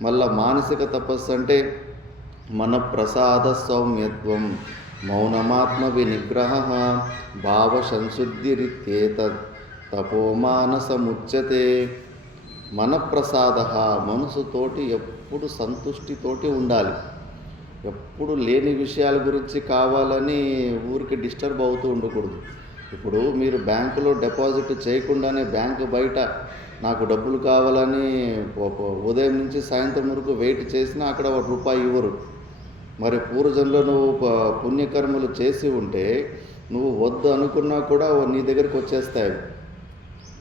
మళ్ళా మానసిక తపస్సు అంటే మన ప్రసాద సౌమ్యత్వం, మౌనమాత్మ వినిగ్రహ, భావ సంశుద్ధిరిత్యేతద్ తపోమానసముచ్యతే. మన ప్రసాద, మనసుతోటి ఎప్పుడు సంతుష్టితోటి ఉండాలి. ఎప్పుడు లేని విషయాల గురించి కావాలని ఊరికి డిస్టర్బ్ అవుతూ ఉండకూడదు. ఇప్పుడు మీరు బ్యాంకులో డిపాజిట్ చేయకుండానే బ్యాంకు బయట నాకు డబ్బులు కావాలని ఉదయం నుంచి సాయంత్రం వరకు వెయిట్ చేసినా అక్కడ ₹1 ఇవ్వరు. మరి పూర్వజన్మలో నువ్వు పుణ్యకర్మలు చేసి ఉంటే నువ్వు వద్దు అనుకున్నా కూడా నీ దగ్గరికి వచ్చేస్తాయి.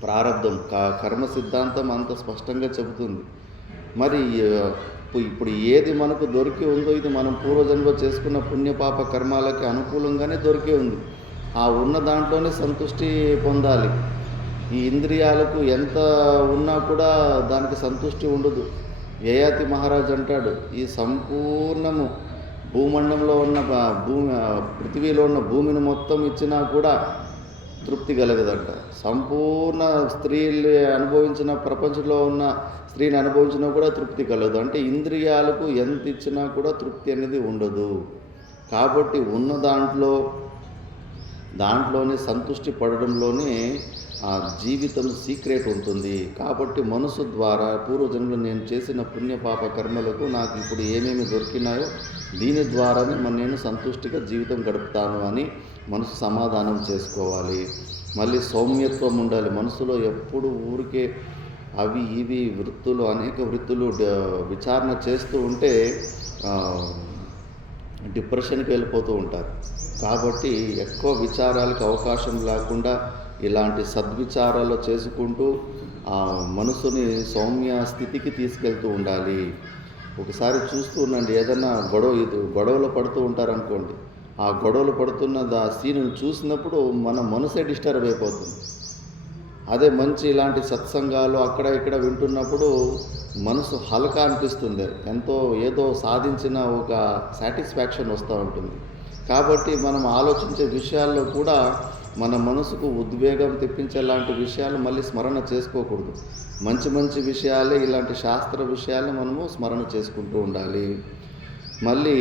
ప్రారంధం కర్మ సిద్ధాంతం అంత స్పష్టంగా చెబుతుంది. మరి ఇప్పుడు ఏది మనకు దొరికి ఉందో ఇది మనం పూర్వజన్మలో చేసుకున్న పుణ్యపాప కర్మాలకి అనుకూలంగానే దొరికి ఉంది. ఆ ఉన్న దాంట్లోనే సంతృష్టి పొందాలి. ఈ ఇంద్రియాలకు ఎంత ఉన్నా కూడా దానికి సంతృష్టి ఉండదు. యయాతి మహారాజ్ అంటాడు, ఈ సంపూర్ణము భూమండంలో ఉన్న పృథివీలో ఉన్న భూమిని మొత్తం ఇచ్చినా కూడా తృప్తి కలగదంట. సంపూర్ణ స్త్రీలు అనుభవించిన, ప్రపంచంలో ఉన్న స్త్రీని అనుభవించినా కూడా తృప్తి కలగదు. అంటే ఇంద్రియాలకు ఎంత ఇచ్చినా కూడా తృప్తి అనేది ఉండదు. కాబట్టి ఉన్న దాంట్లోనే సంతృష్టి పడడంలోనే ఆ జీవితం సీక్రెట్ ఉంటుంది. కాబట్టి మనసు ద్వారా పూర్వజన్మలో నేను చేసిన పుణ్యపాప కర్మలకు నాకు ఇప్పుడు ఏమేమి దొరికినాయో దీని ద్వారానే నేను సంతుష్టిగా జీవితం గడుపుతాను అని మనసు సమాధానం చేసుకోవాలి. మళ్ళీ సౌమ్యత్వం ఉండాలి మనసులో. ఎప్పుడు ఊరికే అవి ఇవి వృత్తులు, అనేక వృత్తులు విచారణ చేస్తూ ఉంటే డిప్రెషన్కి వెళ్ళిపోతూ ఉంటారు. కాబట్టి ఎక్కువ విచారాలకు అవకాశం లేకుండా ఇలాంటి సద్విచారాలు చేసుకుంటూ ఆ మనసుని సౌమ్య స్థితికి తీసుకెళ్తూ ఉండాలి. ఒకసారి చూస్తూ ఉండండి, ఏదైనా గొడవలు పడుతూ ఉంటారనుకోండి, ఆ గొడవలు పడుతున్న సీను చూసినప్పుడు మన మనసే డిస్టర్బ్ అయిపోతుంది. అదే మంచి ఇలాంటి సత్సంగాలు అక్కడ ఇక్కడ వింటున్నప్పుడు మనసు హల్కా అనిపిస్తుంది. ఏదో సాధించిన ఒక సాటిస్ఫాక్షన్ వస్తూ ఉంటుంది. కాబట్టి మనం ఆలోచించే విషయాల్లో కూడా మన మనసుకు ఉద్వేగం తెప్పించేలాంటి విషయాలు మళ్ళీ స్మరణ చేసుకోకూడదు. మంచి మంచి విషయాలే, ఇలాంటి శాస్త్ర విషయాలు మనము స్మరణ చేసుకుంటూ ఉండాలి. మళ్ళీ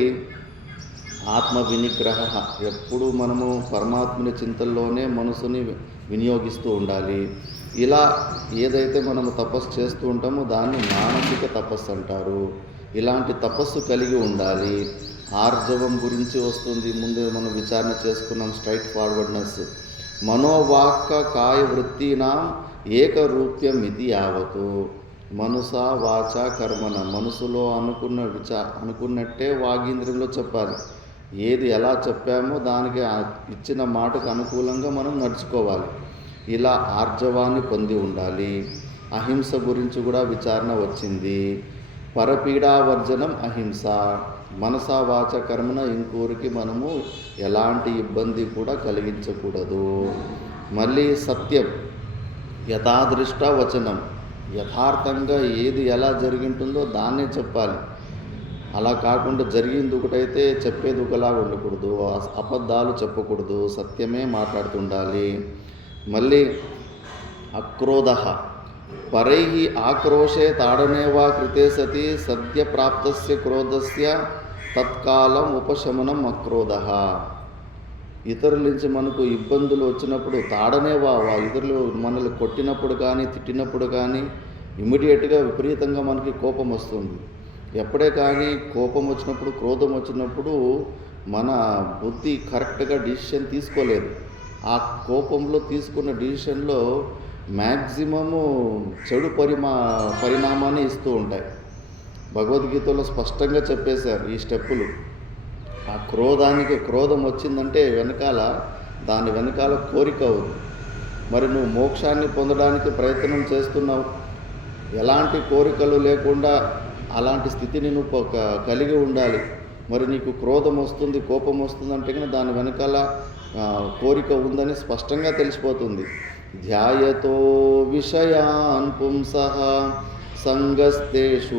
ఆత్మ వినిగ్రహ, ఎప్పుడు మనము పరమాత్మని చింతల్లోనే మనసుని వినియోగిస్తూ ఉండాలి. ఇలా ఏదైతే మనము తపస్సు చేస్తూ ఉంటామో దాన్ని మానసిక తపస్సు అంటారు. ఇలాంటి తపస్సు కలిగి ఉండాలి. ఆర్జవం గురించి వస్తుంది, ముందు మనం విచారణ చేసుకున్నాం. స్ట్రైట్ ఫార్వర్డ్నెస్, మనోవాక్క కాయ వృత్తినాం ఏకరూప్యం ఇది యావతు. మనస వాచ కర్మణ, మనసులో అనుకున్నట్టే వాగీంద్రియంలో చెప్పాలి. ఏది ఎలా చెప్పామో దానికి ఇచ్చిన మాటకు అనుకూలంగా మనం నడుచుకోవాలి. ఇలా ఆర్జవాన్ని పొంది ఉండాలి. అహింస గురించి కూడా విచారణ వచ్చింది. పరపీడావర్జనం అహింస. మనస వాచ కర్మన ఇంకోరికి మనము ఎలాంటి ఇబ్బంది కూడా కలిగించకూడదు. మళ్ళీ సత్యం, యథాదృష్ట వచనం, యథార్థంగా ఏది ఎలా జరిగింటుందో దాన్నే చెప్పాలి. అలా కాకుండా జరిగింది ఒకటైతే చెప్పేది ఒకలాగా ఉండకూడదు. అబద్ధాలు చెప్పకూడదు, సత్యమే మాట్లాడుతుండాలి. మళ్ళీ అక్రోధ, పరై ఆక్రోశే తాడనేవా కృతే సతి సద్య ప్రాప్తస్య క్రోధస్య తత్కాలం ఉపశమనం అక్రోధ. ఇతరుల నుంచి మనకు ఇబ్బందులు వచ్చినప్పుడు తాడనేవా, ఇతరులు మనల్ని కొట్టినప్పుడు కానీ తిట్టినప్పుడు కానీ ఇమ్మీడియట్గా విపరీతంగా మనకి కోపం వస్తుంది. ఎప్పుడే కానీ కోపం వచ్చినప్పుడు, క్రోధం వచ్చినప్పుడు మన బుద్ధి కరెక్ట్గా డిసిషన్ తీసుకోలేదు. ఆ కోపంలో తీసుకున్న డిసిషన్లో మ్యాక్సిమము చెడు పరిణామాన్ని ఇస్తూ ఉంటాయి. భగవద్గీతలో స్పష్టంగా చెప్పేశారు ఈ స్టెప్పులు. ఆ క్రోధం వచ్చిందంటే దాని వెనకాల కోరిక ఉంది. మరి నువ్వు మోక్షాన్ని పొందడానికి ప్రయత్నం చేస్తున్నావు, ఎలాంటి కోరికలు లేకుండా అలాంటి స్థితిని నువ్వు కలిగి ఉండాలి. మరి నీకు క్రోధం వస్తుంది, కోపం వస్తుంది అంటే కానీ దాని వెనకాల కోరిక ఉందని స్పష్టంగా తెలిసిపోతుంది. ధ్యాయతో విషయాన్ పుంసః సంగస్తేషూపజాయతే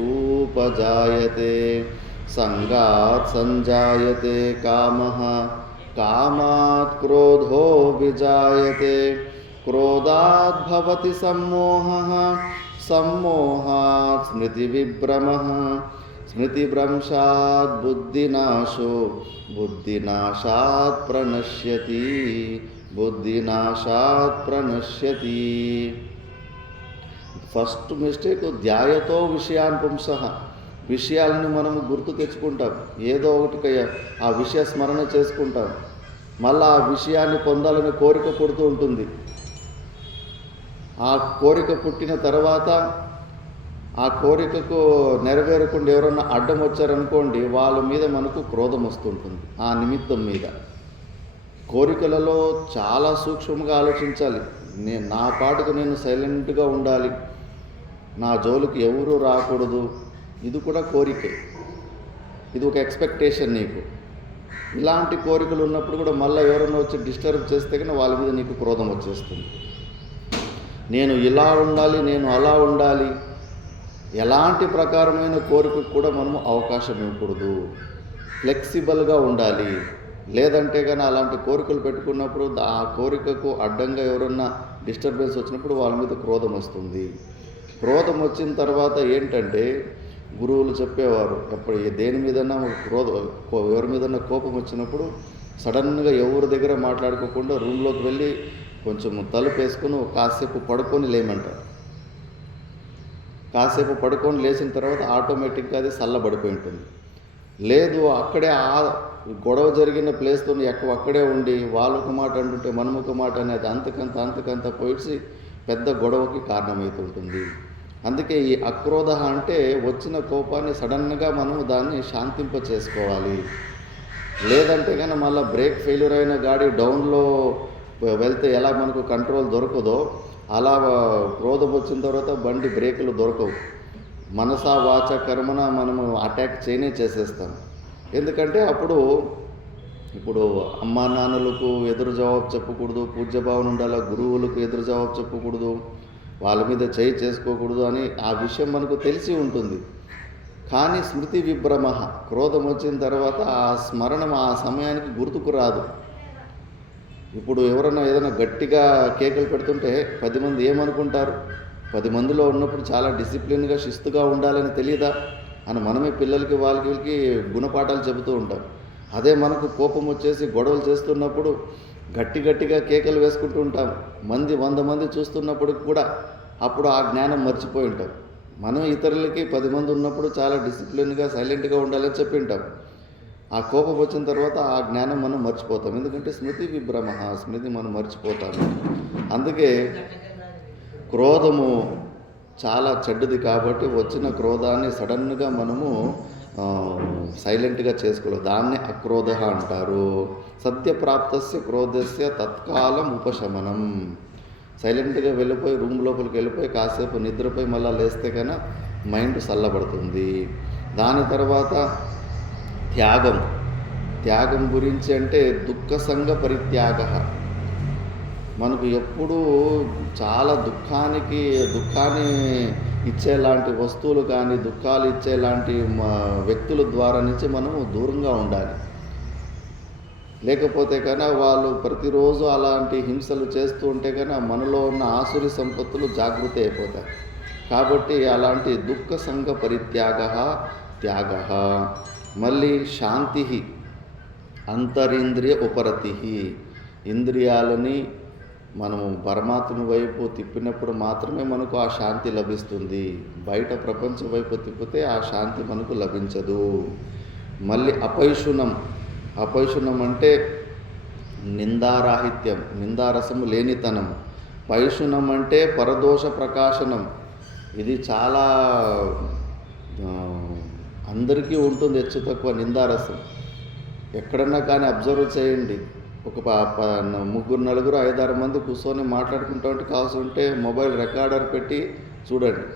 సంగాత్ సంజాయతే కామః కామాత్ క్రోధో విజాయతే క్రోధాత్ భవతి సమ్మోహః సమ్మోహాత్ స్మృతివిభ్రమః స్మృతిభ్రంశాత్ బుద్ధినాశో బుద్ధినాశాత్ ప్రణశ్యతి. First mistake ధ్యాయతో విషయాన్ పుంసః. విషయాలను మనం గుర్తు తెచ్చుకుంటాం, ఏదో ఒకటి ఆ విషయ స్మరణ చేసుకుంటాం, మళ్ళీ ఆ విషయాన్ని పొందాలని కోరిక పుడుతూ ఉంటుంది. ఆ కోరిక పుట్టిన తర్వాత ఆ కోరికకు నెరవేరకుండా ఎవరన్నా అడ్డం వచ్చారనుకోండి, వాళ్ళ మీద మనకు క్రోధం వస్తుంటుంది. ఆ నిమిత్తం మీద కోరికలలో చాలా సూక్ష్మంగా ఆలోచించాలి. నా పాటుకు నేను సైలెంట్గా ఉండాలి, నా జోలికి ఎవరూ రాకూడదు, ఇది కూడా కోరికే, ఇది ఒక ఎక్స్పెక్టేషన్ నీకు. ఇలాంటి కోరికలు ఉన్నప్పుడు కూడా మళ్ళీ ఎవరైనా వచ్చి డిస్టర్బ్ చేస్తే కానీ వాళ్ళ మీద నీకు క్రోధం వచ్చేస్తుంది. నేను ఇలా ఉండాలి, నేను అలా ఉండాలి, ఎలాంటి ప్రకారమైన కోరికకు కూడా మనము అవకాశం ఇవ్వకూడదు, ఫ్లెక్సిబుల్గా ఉండాలి. లేదంటే కానీ అలాంటి కోరికలు పెట్టుకున్నప్పుడు ఆ కోరికకు అడ్డంగా ఎవరన్నా డిస్టర్బెన్స్ వచ్చినప్పుడు వాళ్ళ మీద క్రోధం వస్తుంది. క్రోధం వచ్చిన తర్వాత ఏంటంటే గురువులు చెప్పేవారు, ఎప్పుడు దేని మీదన్నా ఎవరి మీదన్నా కోపం వచ్చినప్పుడు సడన్గా ఎవరి దగ్గర మాట్లాడుకోకుండా రూమ్లోకి వెళ్ళి కొంచెం తలుపు వేసుకొని కాసేపు పడుకొని లేమంటారు. కాసేపు పడుకొని లేచిన తర్వాత ఆటోమేటిక్గా అది చల్లబడిపోయి ఉంటుంది. లేదు అక్కడే ఆ గొడవ జరిగిన ప్లేస్తో అక్కడే ఉండి వాళ్ళు ఒక మాట అంటుంటే మనం ఒక మాట అనేది అంతకంత పోయిసి పెద్ద గొడవకి కారణమవుతుంటుంది. అందుకే ఈ అక్రోధ అంటే వచ్చిన కోపాన్ని సడన్గా మనం దాన్ని శాంతింప చేసుకోవాలి. లేదంటే కానీ మళ్ళీ బ్రేక్ ఫెయిల్యూర్ అయిన గాడి డౌన్లో వెళ్తే ఎలా మనకు కంట్రోల్ దొరకదో అలా క్రోధం వచ్చిన తర్వాత బండి బ్రేకులు దొరకవు. మనసా వాచ కర్మన మనము అటాక్ చేసేస్తాం. ఎందుకంటే ఇప్పుడు అమ్మా నాన్నలకు ఎదురు జవాబు చెప్పకూడదు, పూజ్యభావన ఉండాలి, గురువులకు ఎదురు జవాబు చెప్పకూడదు, వాళ్ళ మీద చేసుకోకూడదు అని ఆ విషయం మనకు తెలిసి ఉంటుంది. కానీ స్మృతి విభ్రమ, క్రోధం వచ్చిన తర్వాత ఆ స్మరణం ఆ సమయానికి గుర్తుకు రాదు. ఇప్పుడు ఎవరన్నా ఏదైనా గట్టిగా కేకలు పెడుతుంటే 10 మంది ఏమనుకుంటారు? 10 మందిలో ఉన్నప్పుడు చాలా డిసిప్లిన్గా శిస్తుగా ఉండాలని తెలియదా అని మనమే పిల్లలకి వాళ్ళకి గుణపాఠాలు చెబుతూ ఉంటాం. అదే మనకు కోపం వచ్చేసి గొడవలు చేస్తున్నప్పుడు గట్టిగా కేకలు వేసుకుంటూ ఉంటాం. 100 మంది చూస్తున్నప్పుడు కూడా అప్పుడు ఆ జ్ఞానం మర్చిపోయి ఉంటాం. మనం ఇతరులకి 10 మంది ఉన్నప్పుడు చాలా డిసిప్లిన్గా సైలెంట్గా ఉండాలని చెప్పి ఉంటాం. ఆ కోపం వచ్చిన తర్వాత ఆ జ్ఞానం మనం మర్చిపోతాం. ఎందుకంటే స్మృతి విభ్రమ, స్మృతి మనం మర్చిపోతాము. అందుకే క్రోధము చాలా చెడ్డది. కాబట్టి వచ్చిన క్రోధాన్ని సడన్గా మనము సైలెంట్గా చేసుకోలేదు. దాన్ని అక్రోధ అంటారు. సత్యప్రాప్తస్య క్రోధస్య తత్కాలం ఉపశమనం. సైలెంట్గా వెళ్ళిపోయి రూమ్ లోపలికి వెళ్ళిపోయి కాసేపు నిద్రపోయి మళ్ళీ లేస్తే కన్నా మైండ్ చల్లబడుతుంది. దాని తర్వాత త్యాగం గురించి అంటే దుఃఖసంగ పరిత్యాగ. మనకు ఎప్పుడూ చాలా దుఃఖాన్ని ఇచ్చేలాంటి వస్తువులు కానీ దుఃఖాలు ఇచ్చేలాంటి వ్యక్తుల ద్వారా నుంచి మనము దూరంగా ఉండాలి. లేకపోతే కన్నా వాళ్ళు ప్రతిరోజు అలాంటి హింసలు చేస్తూ ఉంటే కన్నా మనలో ఉన్న ఆసురి సంపత్తులు జాగృతి అయిపోతాయి. కాబట్టి అలాంటి దుఃఖ సంగ త్యాగ. మళ్ళీ శాంతి అంతరింద్రియ ఉపరతి. ఇంద్రియాలని మనము పరమాత్మ వైపు తిప్పినప్పుడు మాత్రమే మనకు ఆ శాంతి లభిస్తుంది. బయట ప్రపంచం వైపు తిప్పితే ఆ శాంతి మనకు లభించదు. మళ్ళీ అపైశునం, అపైశునం అంటే నిందారాహిత్యం, నిందారసము లేనితనము. పైశునం అంటే పరదోష ప్రకాశనం. ఇది చాలా ఆ, అందరికీ ఉంటుంది హెచ్చు తక్కువ నిందారసం. ఎక్కడన్నా కానీ అబ్జర్వ్ చేయండి, ఒక ముగ్గురు నలుగురు 5-6 మంది కూర్చొని మాట్లాడుకుంటూ ఉంటే కావాల్సి ఉంటే మొబైల్ రికార్డర్ పెట్టి చూడండి,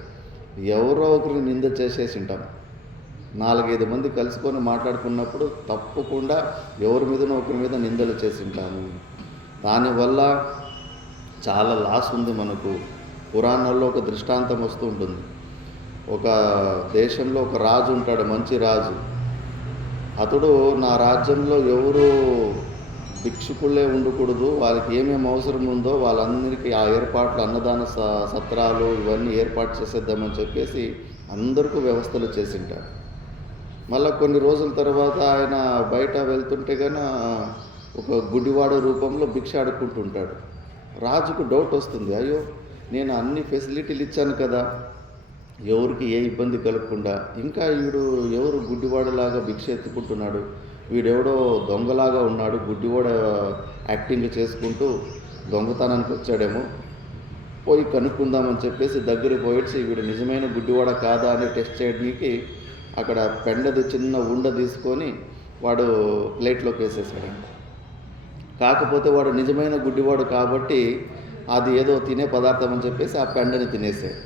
ఎవరో ఒకరిని నింద చేసేసి ఉంటాం. 4-5 మంది కలుసుకొని మాట్లాడుకున్నప్పుడు తప్పకుండా ఎవరి మీదనో ఒకరి మీద నిందలు చేసి ఉంటాము. దానివల్ల చాలా లాస్ ఉంది మనకు. పురాణాల్లో ఒక దృష్టాంతం వస్తూ ఉంటుంది. ఒక దేశంలో ఒక రాజు ఉంటాడు, మంచి రాజు. అతడు, నా రాజ్యంలో ఎవరు భిక్షుకులే ఉండకూడదు, వాళ్ళకి ఏమేమి అవసరం ఉందో వాళ్ళందరికీ ఆ ఏర్పాట్లు, అన్నదాన సత్రాలు ఇవన్నీ ఏర్పాటు చేసేద్దామని చెప్పేసి అందరికీ వ్యవస్థలు చేసింటారు. మళ్ళీ కొన్ని రోజుల తర్వాత ఆయన బయట వెళ్తుంటే కన్నా ఒక గుడివాడ రూపంలో భిక్ష ఆడుకుంటుంటాడు. రాజుకు డౌట్ వస్తుంది, అయ్యో నేను అన్ని ఫెసిలిటీలు ఇచ్చాను కదా, ఎవరికి ఏ ఇబ్బంది కలగకుండా ఇంకా వీడు ఎవరు గుడ్డివాడలాగా భిక్ష ఎత్తుకుంటున్నాడు, వీడెవడో దొంగలాగా ఉన్నాడు, గుడ్డివాడ యాక్టింగ్ చేసుకుంటూ దొంగతనానికి వచ్చాడేమో, పోయి కనుక్కుందామని చెప్పేసి దగ్గరికి పోయేసి వీడు నిజమైన గుడ్డివాడ కాదా అని టెస్ట్ చేయడానికి అక్కడ పెండది చిన్న ఉండ తీసుకొని వాడు ప్లేట్లోకి వేసేసాడంట. కాకపోతే వాడు నిజమైన గుడ్డివాడు కాబట్టి అది ఏదో తినే పదార్థం అని చెప్పేసి ఆ పెండని తినేసాడు.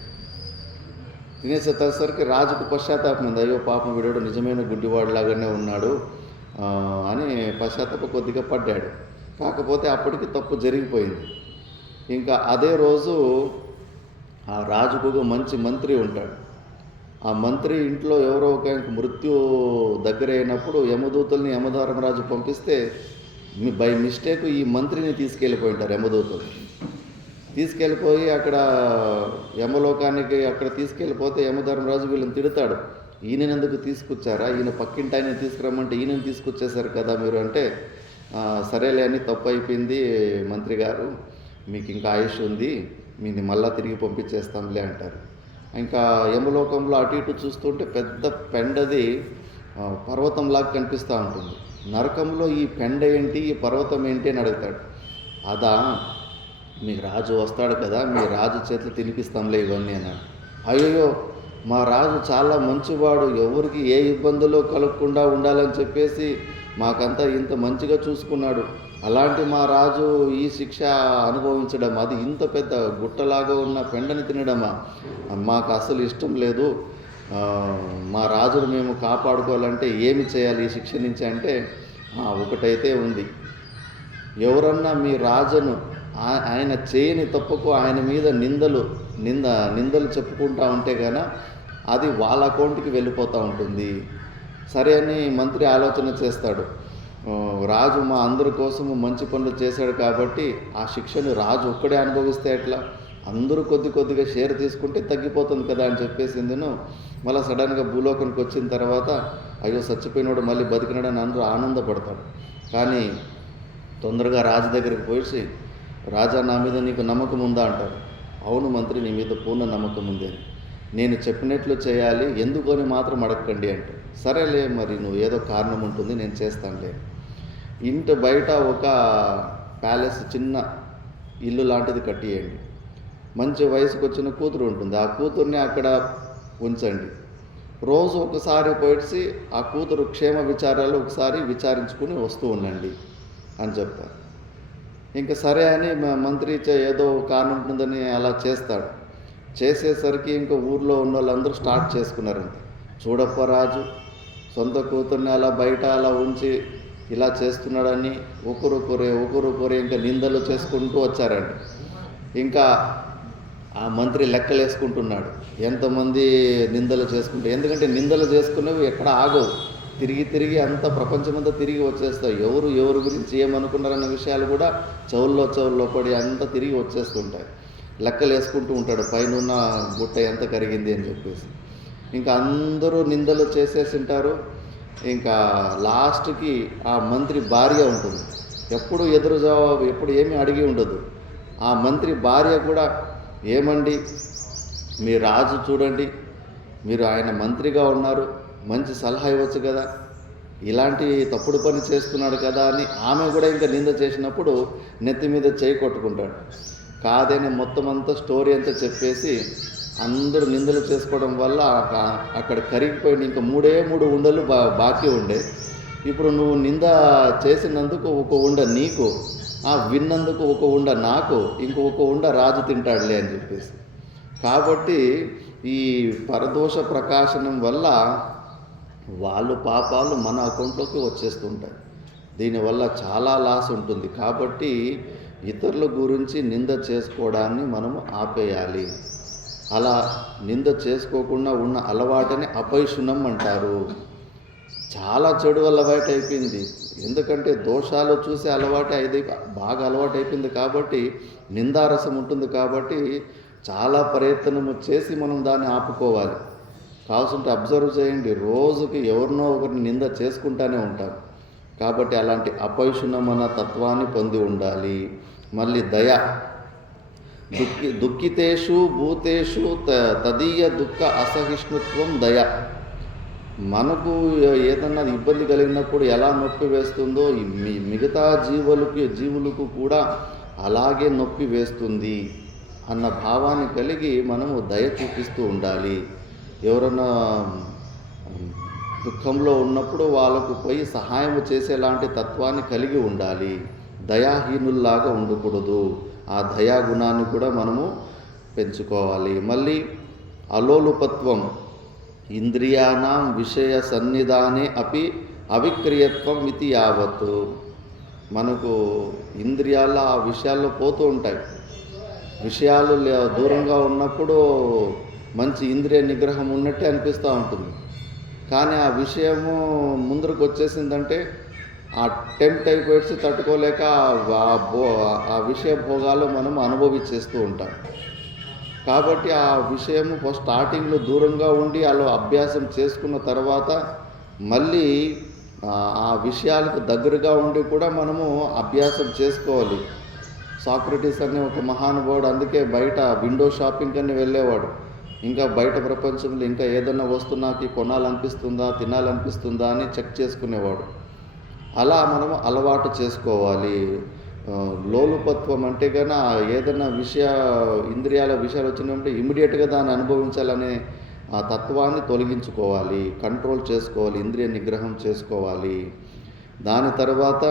తినేసేసరికి రాజుకు పశ్చాత్తాపం ఉంది, అయ్యో పాపం వీడు నిజమైన గుడ్డివాడులాగానే ఉన్నాడు అని పశ్చాత్తాప కొద్దిగా పడ్డాడు. కాకపోతే అప్పటికి తప్పు జరిగిపోయింది. ఇంకా అదే రోజు ఆ రాజుకు ఒక మంచి మంత్రి ఉంటాడు. ఆ మంత్రి ఇంట్లో ఎవరో ఒక మృత్యు దగ్గర అయినప్పుడు యమదూతల్ని యమధర్మరాజు పంపిస్తే బై మిస్టేక్ ఈ మంత్రిని తీసుకెళ్ళిపోయింటారు యమదూతలు. తీసుకెళ్ళిపోయి అక్కడ యమలోకానికి అక్కడ తీసుకెళ్ళిపోతే యమధర్మరాజు వీళ్ళని తిడతాడు, ఈయనని ఎందుకు తీసుకొచ్చారా, ఈయన పక్కింటి ఆయన తీసుకురమ్మంటే ఈయనని తీసుకొచ్చేసారు కదా మీరు అంటే, సరేలే అని తప్పు అయిపోయింది మంత్రి గారు, మీకు ఇంకా ఆయుష్ ఉంది, మీని మళ్ళా తిరిగి పంపించేస్తాంలే అంటారు. ఇంకా యమలోకంలో అటు ఇటు చూస్తుంటే పెద్ద పెండది పర్వతంలాగా కనిపిస్తూ ఉంటుంది. నరకంలో ఈ పెండ ఏంటి, ఈ పర్వతం ఏంటి అని అడుగుతాడు. అదా, మీ రాజు వస్తాడు కదా, మీ రాజు చేతులు తినిపిస్తాంలే ఇవన్నీ అన్నాడు. అయ్యో మా రాజు చాలా మంచివాడు, ఎవరికి ఏ ఇబ్బందులు కలగకుండా ఉండాలని చెప్పేసి మాకంతా ఇంత మంచిగా చూసుకున్నాడు, అలాంటి మా రాజు ఈ శిక్ష అనుభవించడం, అది ఇంత పెద్ద గుట్టలాగా ఉన్న పెండని తినడమా, మాకు అసలు ఇష్టం లేదు, మా రాజును మేము కాపాడుకోవాలంటే ఏమి చేయాలి ఈ శిక్ష నుంచి అంటే, ఒకటైతే ఉంది, ఎవరన్నా మీ రాజును ఆయన చేయని తప్పుకు ఆయన మీద నిందలు చెప్పుకుంటా ఉంటే కనుక అది వాళ్ళ అకౌంట్కి వెళ్ళిపోతూ ఉంటుంది. సరే అని మంత్రి ఆలోచన చేస్తాడు, రాజు మా అందరి కోసము మంచి పనులు చేశాడు కాబట్టి ఆ శిక్షను రాజు ఒక్కడే అనుభవిస్తే ఎట్లా, అందరూ కొద్దిగా షేర్ తీసుకుంటే తగ్గిపోతుంది కదా అని చెప్పేసిందిను. మళ్ళీ సడన్గా భూలోకానికి వచ్చిన తర్వాత అయ్యో చచ్చిపోయినోడు మళ్ళీ బతికినాడని అందరూ ఆనందపడతాడు. కానీ తొందరగా రాజు దగ్గరికి పోయి, రాజా నా మీద నీకు నమ్మకం ఉందా అంటారు. అవును మంత్రి, నీ మీద పూర్ణ నమ్మకం ఉంది అని, నేను చెప్పినట్లు చేయాలి, ఎందుకని మాత్రం అడగకండి అంటే, సరేలే మరి నువ్వు ఏదో కారణం ఉంటుంది నేను చేస్తానులే. ఇంటి బయట ఒక ప్యాలెస్ చిన్న ఇల్లు లాంటిది కట్టియండి, మంచి వయసుకు వచ్చిన కూతురు ఉంటుంది, ఆ కూతుర్ని అక్కడ ఉంచండి, రోజు ఒకసారి పోయి ఆ కూతురు క్షేమ విచారాలు ఒకసారి విచారించుకుని వస్తూ ఉండండి అని చెప్తారు. ఇంకా సరే అని మంత్రి ఏదో కారణం ఉంటుందని అలా చేస్తాడు. చేసేసరికి ఇంకా ఊర్లో ఉన్న వాళ్ళందరూ స్టార్ట్ చేసుకున్నారంట, చూడప్ప రాజు సొంత కూతుర్ని అలా బయట అలా ఉంచి ఇలా చేస్తున్నాడని ఒకరొకరే ఇంకా నిందలు చేసుకుంటూ వచ్చారండి. ఇంకా ఆ మంత్రి లెక్కలు వేసుకుంటున్నాడు ఎంతమంది నిందలు చేసుకుంటే, ఎందుకంటే నిందలు చేసుకునేవి ఎక్కడ ఆగవు, తిరిగి అంత ప్రపంచమంతా తిరిగి వచ్చేస్తాయి. ఎవరు గురించి ఏమనుకున్నారన్న విషయాలు కూడా చెవుల్లో పడి అంతా తిరిగి వచ్చేస్తుంటాయి. లెక్కలు వేసుకుంటూ ఉంటాడు పైన ఉన్న గుట్ట ఎంత కరిగింది అని చెప్పేసి. ఇంకా అందరూ నిందలు చేసేసి ఉంటారు. ఇంకా లాస్ట్కి ఆ మంత్రి భార్య ఉంటుంది, ఎప్పుడు ఎదురు జవాబు, ఎప్పుడు ఏమీ అడిగి ఉండదు. ఆ మంత్రి భార్య కూడా, ఏమండి మీ రాజు చూడండి, మీరు ఆయన మంత్రిగా ఉన్నారు, మంచి సలహా ఇవ్వచ్చు కదా, ఇలాంటి తప్పుడు పని చేస్తున్నాడు కదా అని ఆమె కూడా ఇంకా నింద చేసినప్పుడు నెత్తి మీద చేయి కొట్టుకుంటాడు. కాదని మొత్తం అంతా స్టోరీ అంతా చెప్పేసి అందరూ నిందలు చేసుకోవడం వల్ల అక్కడ కరిగిపోయింది. ఇంకా 3 ఉండలు బాకీ ఉండే. ఇప్పుడు నువ్వు నింద చేసినందుకు ఒక ఉండ నీకు, విన్నందుకు ఒక ఉండ నాకు, ఇంకొక ఉండ రాజు తింటాడులే అని చెప్పేసి. కాబట్టి ఈ పరదోష ప్రకాశనం వల్ల వాళ్ళు పాపాలు మన అకౌంట్లోకి వచ్చేస్తుంటాయి. దీనివల్ల చాలా లాస్ ఉంటుంది. కాబట్టి ఇతరుల గురించి నింద చేసుకోవడాన్ని మనము ఆపేయాలి. అలా నింద చేసుకోకుండా ఉన్న అలవాటుని అపైశునం అంటారు. చాలా చెడు అలవాటు అయిపోయింది. ఎందుకంటే దోషాలు చూసే అలవాటు బాగా అలవాటు అయిపోయింది. కాబట్టి నిందారసం ఉంటుంది. కాబట్టి చాలా ప్రయత్నము చేసి మనం దాన్ని ఆపుకోవాలి. కావాల్సింటే అబ్జర్వ్ చేయండి, రోజుకి ఎవరినో ఒకరిని నింద చేసుకుంటూనే ఉంటారు. కాబట్టి అలాంటి అపైశునమన తత్వాన్ని పొంది ఉండాలి. మళ్ళీ దయ, దుఃఖితేషు భూతేషు తదీయ దుఃఖ అసహిష్ణుత్వం దయ. మనకు ఏదన్నా ఇబ్బంది కలిగినప్పుడు ఎలా నొప్పి వేస్తుందో మిగతా జీవులకు కూడా అలాగే నొప్పి వేస్తుంది అన్న భావాన్ని కలిగి మనము దయ చూపిస్తూ ఉండాలి. ఎవరన్నా దుఃఖంలో ఉన్నప్పుడు వాళ్ళకు పోయి సహాయం చేసేలాంటి తత్వాన్ని కలిగి ఉండాలి. దయాహీనుల్లాగా ఉండకూడదు. ఆ దయాగుణాన్ని కూడా మనము పెంచుకోవాలి. మళ్ళీ అలోలుపత్వం, ఇంద్రియాణం విషయ సన్నిధానే అపి అవిక్రియత్వం ఇది యావత్. మనకు ఇంద్రియాల ఆ విషయాల్లో పోతూ ఉంటాయి. విషయాలు దూరంగా ఉన్నప్పుడు మంచి ఇంద్రియ నిగ్రహం ఉన్నట్టే అనిపిస్తూ ఉంటుంది. కానీ ఆ విషయము ముందరకు వచ్చేసిందంటే ఆ టెంప్ట్ అయిపోయి తట్టుకోలేక ఆ విషయ భోగాలు మనం అనుభవించేస్తూ ఉంటాం. కాబట్టి ఆ విషయము స్టార్టింగ్లో దూరంగా ఉండి అలా అభ్యాసం చేసుకున్న తర్వాత మళ్ళీ ఆ విషయాలకు దగ్గరగా ఉండి కూడా మనము అభ్యాసం చేసుకోవాలి. సాక్రటీస్ అనే ఒక మహానుభావుడు అందుకే బయట విండో షాపింగ్ అని వెళ్ళేవాడు. ఇంకా బయట ప్రపంచంలో ఇంకా ఏదైనా వస్తువు నాకు కొనాలనిపిస్తుందా, తినాలనిపిస్తుందా అని చెక్ చేసుకునేవాడు. అలా మనము అలవాటు చేసుకోవాలి. లోలుపత్వం అంటే కన్నా ఏదైనా ఇంద్రియాల విషయాలు వచ్చినప్పుడు ఇమీడియట్గా దాన్ని అనుభవించాలనే ఆ తత్వాన్ని తొలగించుకోవాలి, కంట్రోల్ చేసుకోవాలి, ఇంద్రియ నిగ్రహం చేసుకోవాలి. దాని తర్వాత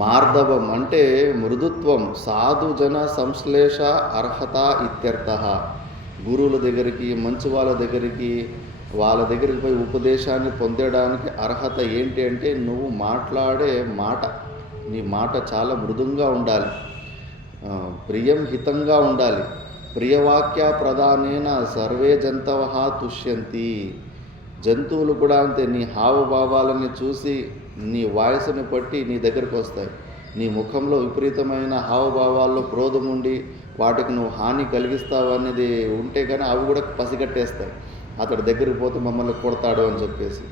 మార్దవం అంటే మృదుత్వం, సాధుజన సంశ్లేష అర్హత ఇత్యర్థః. గురువుల దగ్గరికి, మంచి వాళ్ళ దగ్గరికి పోయి ఉపదేశాన్ని పొందడానికి అర్హత ఏంటి అంటే నువ్వు మాట్లాడే నీ మాట చాలా మృదుంగా ఉండాలి, ప్రియం హితంగా ఉండాలి. ప్రియవాక్య ప్రధానేన సర్వే జంతవః తుష్యంతి. జంతువులు కూడా అంతే, నీ హావభావాలని చూసి నీ వాయిస్ని బట్టి నీ దగ్గరకు వస్తాయి. నీ ముఖంలో విపరీతమైన హావభావాల్లో క్రోధం ఉండి వాటికి నువ్వు హాని కలిగిస్తావు అనేది ఉంటే కానీ అవి కూడా పసిగట్టేస్తాయి. అతడి దగ్గరికి పోతే మమ్మల్ని కొడతాడు అని చెప్పేసి.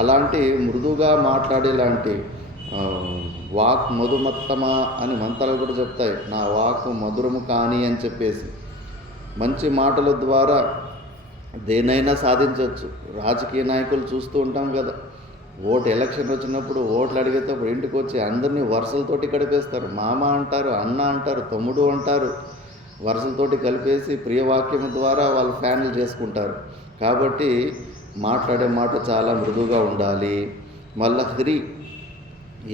అలాంటి మృదుగా మాట్లాడేలాంటి వాక్ మధుమత్తమ అని మంత్రాలు కూడా చెప్తాయి. నా వాక్ మధురము కాని అని చెప్పేసి. మంచి మాటల ద్వారా దేనైనా సాధించవచ్చు. రాజకీయ నాయకులు చూస్తూ ఉంటాం కదా, ఎలక్షన్ వచ్చినప్పుడు ఓట్లు అడిగేటప్పుడు ఇంటికి వచ్చి అందరినీ వరుసలతోటి కలిపేస్తారు. మామ అంటారు, అన్న అంటారు, తమ్ముడు అంటారు, వరుసలతోటి కలిపేసి ప్రియవాక్యం ద్వారా వాళ్ళు ఫ్యాన్లు చేసుకుంటారు. కాబట్టి మాట్లాడే మాట చాలా మృదువుగా ఉండాలి. మళ్ళీ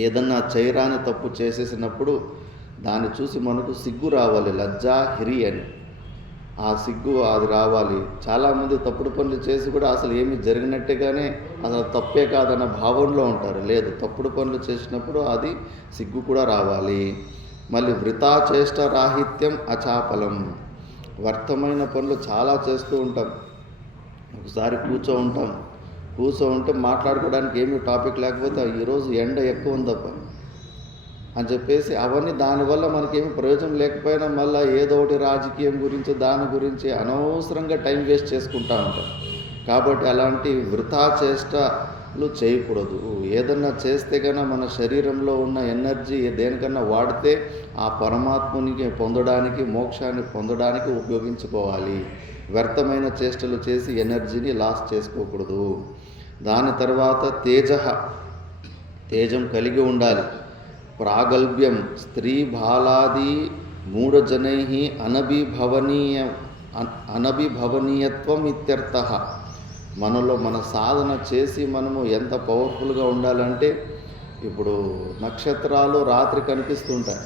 ఏదన్నా చేయరాని తప్పు చేసేసినప్పుడు దాన్ని చూసి మనకు సిగ్గు రావాలి. లజ్జా హిరి అని ఆ సిగ్గు అది రావాలి. చాలామంది తప్పుడు పనులు చేసి కూడా అసలు ఏమీ జరిగినట్టుగానే అసలు తప్పే కాదన్న భావంలో ఉంటారు. లేదు, తప్పుడు పనులు చేసినప్పుడు అది సిగ్గు కూడా రావాలి. మళ్ళీ వృథా చేష్ట రాహిత్యం అచాపలం. వ్యర్థమైన పనులు చాలా చేస్తూ ఉంటాం. ఒకసారి కూర్చో ఉంటే మాట్లాడుకోవడానికి ఏమీ టాపిక్ లేకపోతే ఈరోజు ఎండ ఎక్కువ ఉందప్ప అని చెప్పేసి అవన్నీ దానివల్ల మనకేమీ ప్రయోజనం లేకపోయినా మళ్ళీ ఏదో ఒకటి రాజకీయం గురించి దాని గురించి అనవసరంగా టైం వేస్ట్ చేసుకుంటూ ఉంటాం. కాబట్టి అలాంటి వృథా చేష్టలు చేయకూడదు. ఏదన్నా చేస్తే కన్నా మన శరీరంలో ఉన్న ఎనర్జీ దేనికన్నా వాడితే ఆ పరమాత్మునికి పొందడానికి, మోక్షాన్ని పొందడానికి ఉపయోగించుకోవాలి. వ్యర్థమైన చేష్టలు చేసి ఎనర్జీని లాస్ చేసుకోకూడదు. దాని తర్వాత తేజం కలిగి ఉండాలి. ప్రాగల్భ్యం స్త్రీ బాలాది మూఢజనై అనభిభవనీయత్వం ఇత్యర్థః. మనలో మన సాధన చేసి మనము ఎంత పవర్ఫుల్గా ఉండాలంటే, ఇప్పుడు నక్షత్రాలు రాత్రి కనిపిస్తుంటాయి,